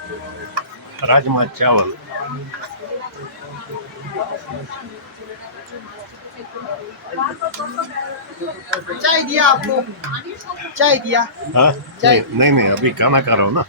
ರಾಜ್ಮಾ ಚಾವಲ್. चाय दिया आपको? चाय दिया? हाँ? नहीं अभी खाना खा रहा हूँ ना.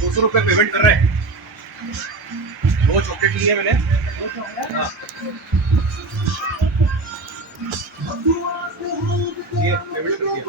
₹200 पेमेंट कर रहे हैं. 2 चॉकलेट लिए मैंने. हाँ. ये पेमेंट कर दिया.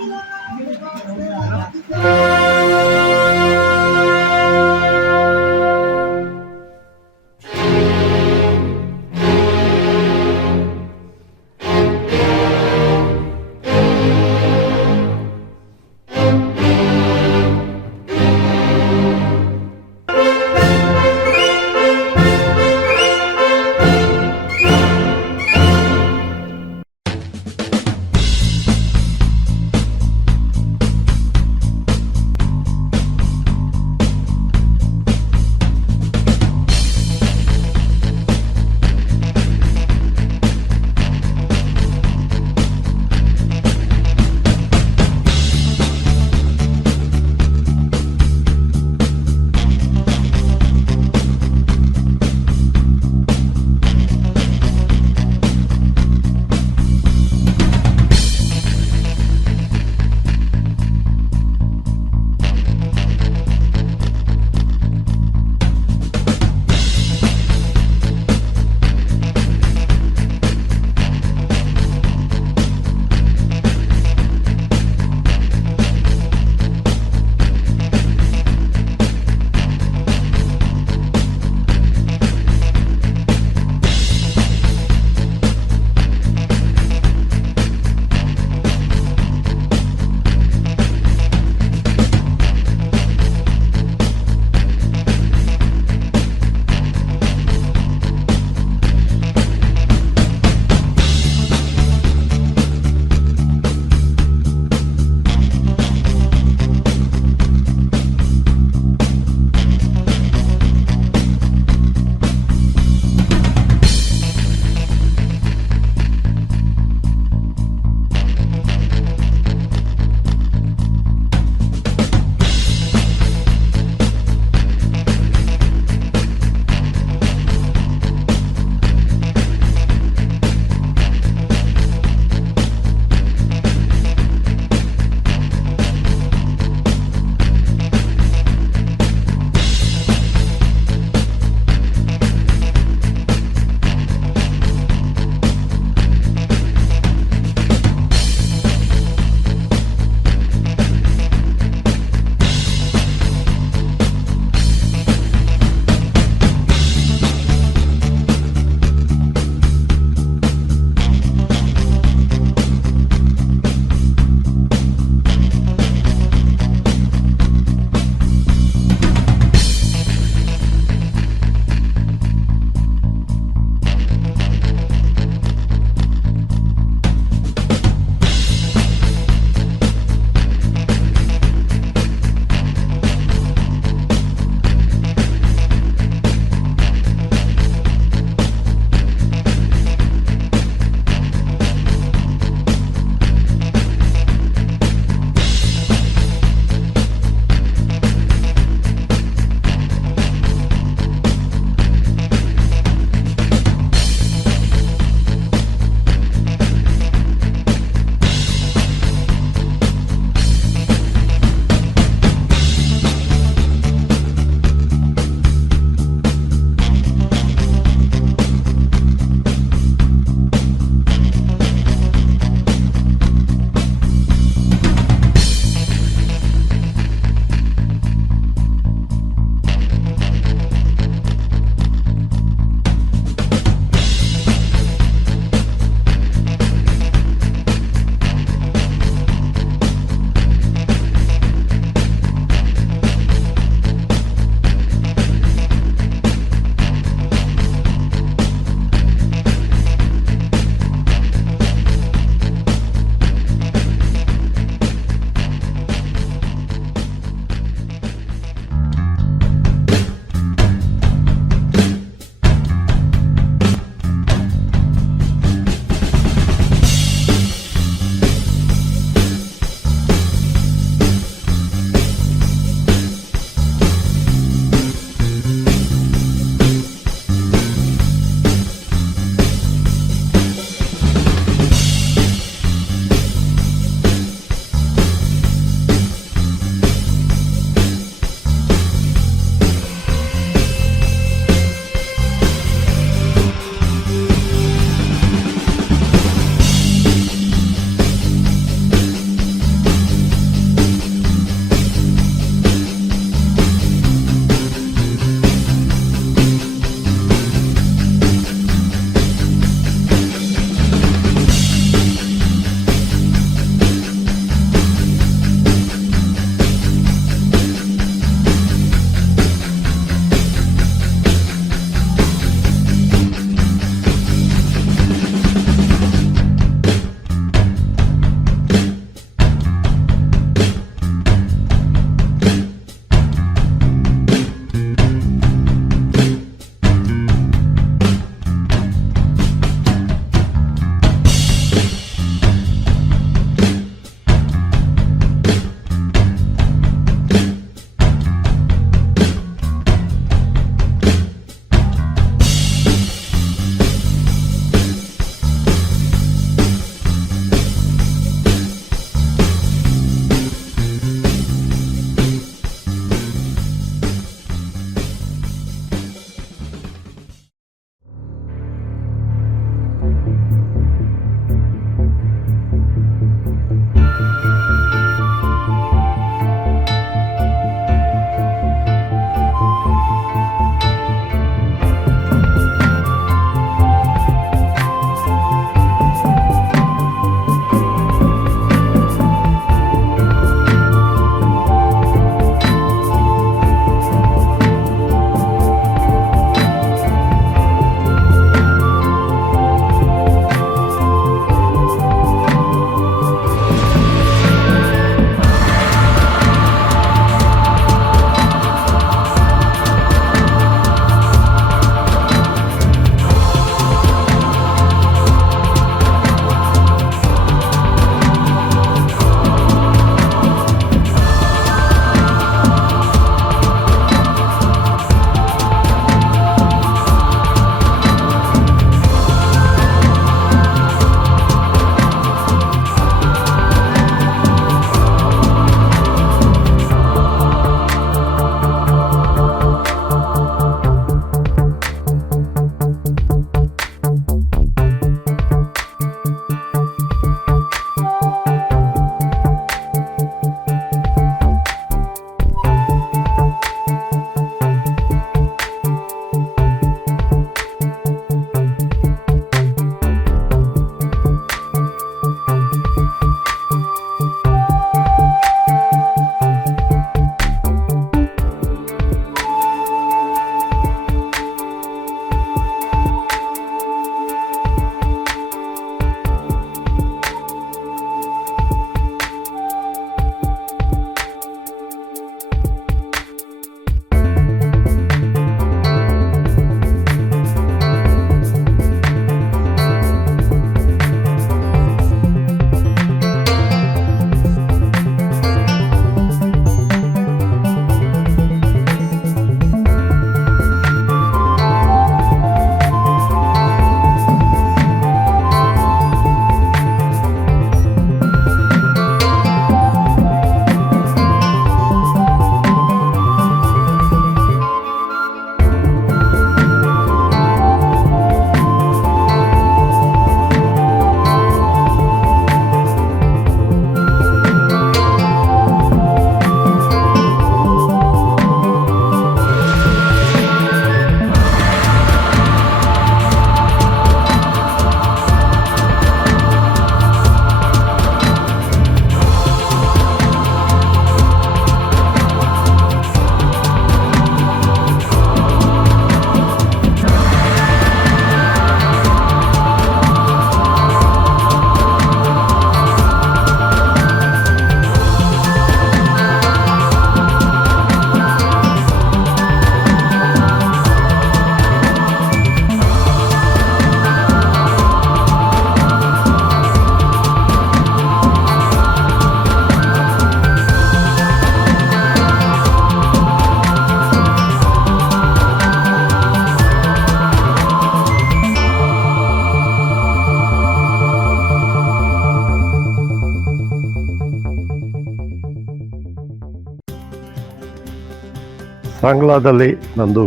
ಸಾಂಗ್ಲಾದಲ್ಲಿ ನಂದು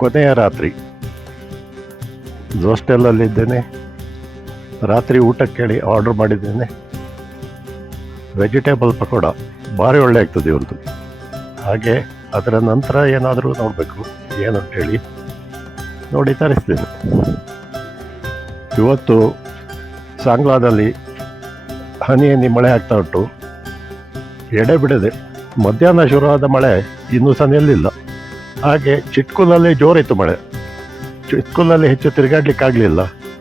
ಕೊನೆಯ ರಾತ್ರಿ. ಹಾಸ್ಟೆಲಲ್ಲಿದ್ದೇನೆ. ರಾತ್ರಿ ಊಟಕ್ಕೆ ಹೇಳಿ ಆರ್ಡ್ರ್ ಮಾಡಿದ್ದೇನೆ. ವೆಜಿಟೇಬಲ್ ಪಕೋಡ ಭಾರಿ ಒಳ್ಳೆ ಆಗ್ತದೆ ಇವ್ರದ್ದು. ಹಾಗೆ ಅದರ ನಂತರ ಏನಾದರೂ ನೋಡಬೇಕು ಏನಂತೇಳಿ ನೋಡಿ ತರಿಸ್ತೇನೆ. ಇವತ್ತು ಸಾಂಗ್ಲಾದಲ್ಲಿ ಹನಿ ಮಳೆ ಆಗ್ತಾ ಉಂಟು, ಎಡೆ ಬಿಡದೆ. ಮಧ್ಯಾಹ್ನ ಶುರುವಾದ ಮಳೆ ಇನ್ನೂ ಸಹ ನಿಲ್ಲಿಲ್ಲ. ಹಾಗೆ ಚಿಟ್ಕುಲಲ್ಲಿ ಜೋರಿತ್ತು ಮಳೆ. ಚಿಟ್ಕುಲಲ್ಲಿ ಹೆಚ್ಚು ತಿರುಗಾಡ್ಲಿಕ್ಕಾಗಲಿಲ್ಲ.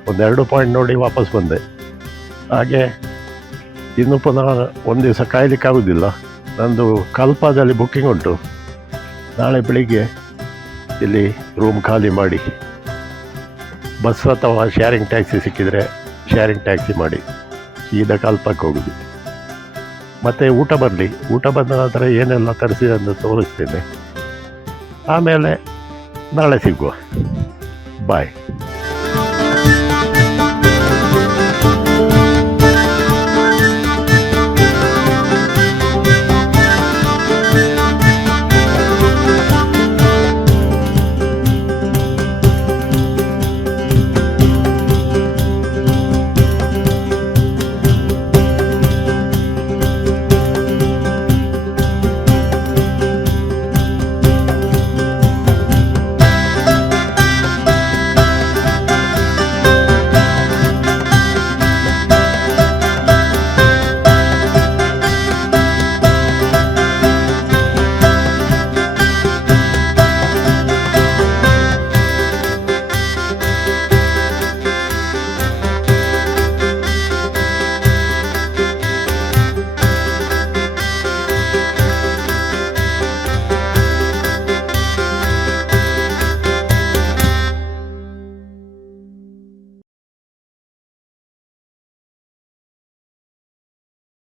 1-2 ಪಾಯಿಂಟ್ ನೋಡಿ ವಾಪಸ್ ಬಂದೆ. ಹಾಗೆ ಇನ್ನು ಪುನಃ ಒಂದು ದಿವಸ ಕಾಯಲಿಕ್ಕಾಗೋದಿಲ್ಲ. ನಂದು ಕಲ್ಪದಲ್ಲಿ ಬುಕ್ಕಿಂಗ್ ಉಂಟು. ನಾಳೆ ಬೆಳಿಗ್ಗೆ ಇಲ್ಲಿ ರೂಮ್ ಖಾಲಿ ಮಾಡಿ ಬಸ್ ಅಥವಾ ಶೇರಿಂಗ್ ಟ್ಯಾಕ್ಸಿ ಸಿಕ್ಕಿದರೆ ಶೇರಿಂಗ್ ಟ್ಯಾಕ್ಸಿ ಮಾಡಿ ಸೀದಾ ಕಲ್ಪಕ್ಕೆ ಹೋಗೋದು. ಮತ್ತು ಊಟ ಬರಲಿ. ಊಟ ಬಂದ ನಂತರ ಏನೆಲ್ಲ ತರಿಸಿದೆ ಅಂತ ತೋರಿಸ್ತೇನೆ. ಆಮೇಲೆ ನಾಳೆ ಸಿಗುವ. ಬಾಯ್.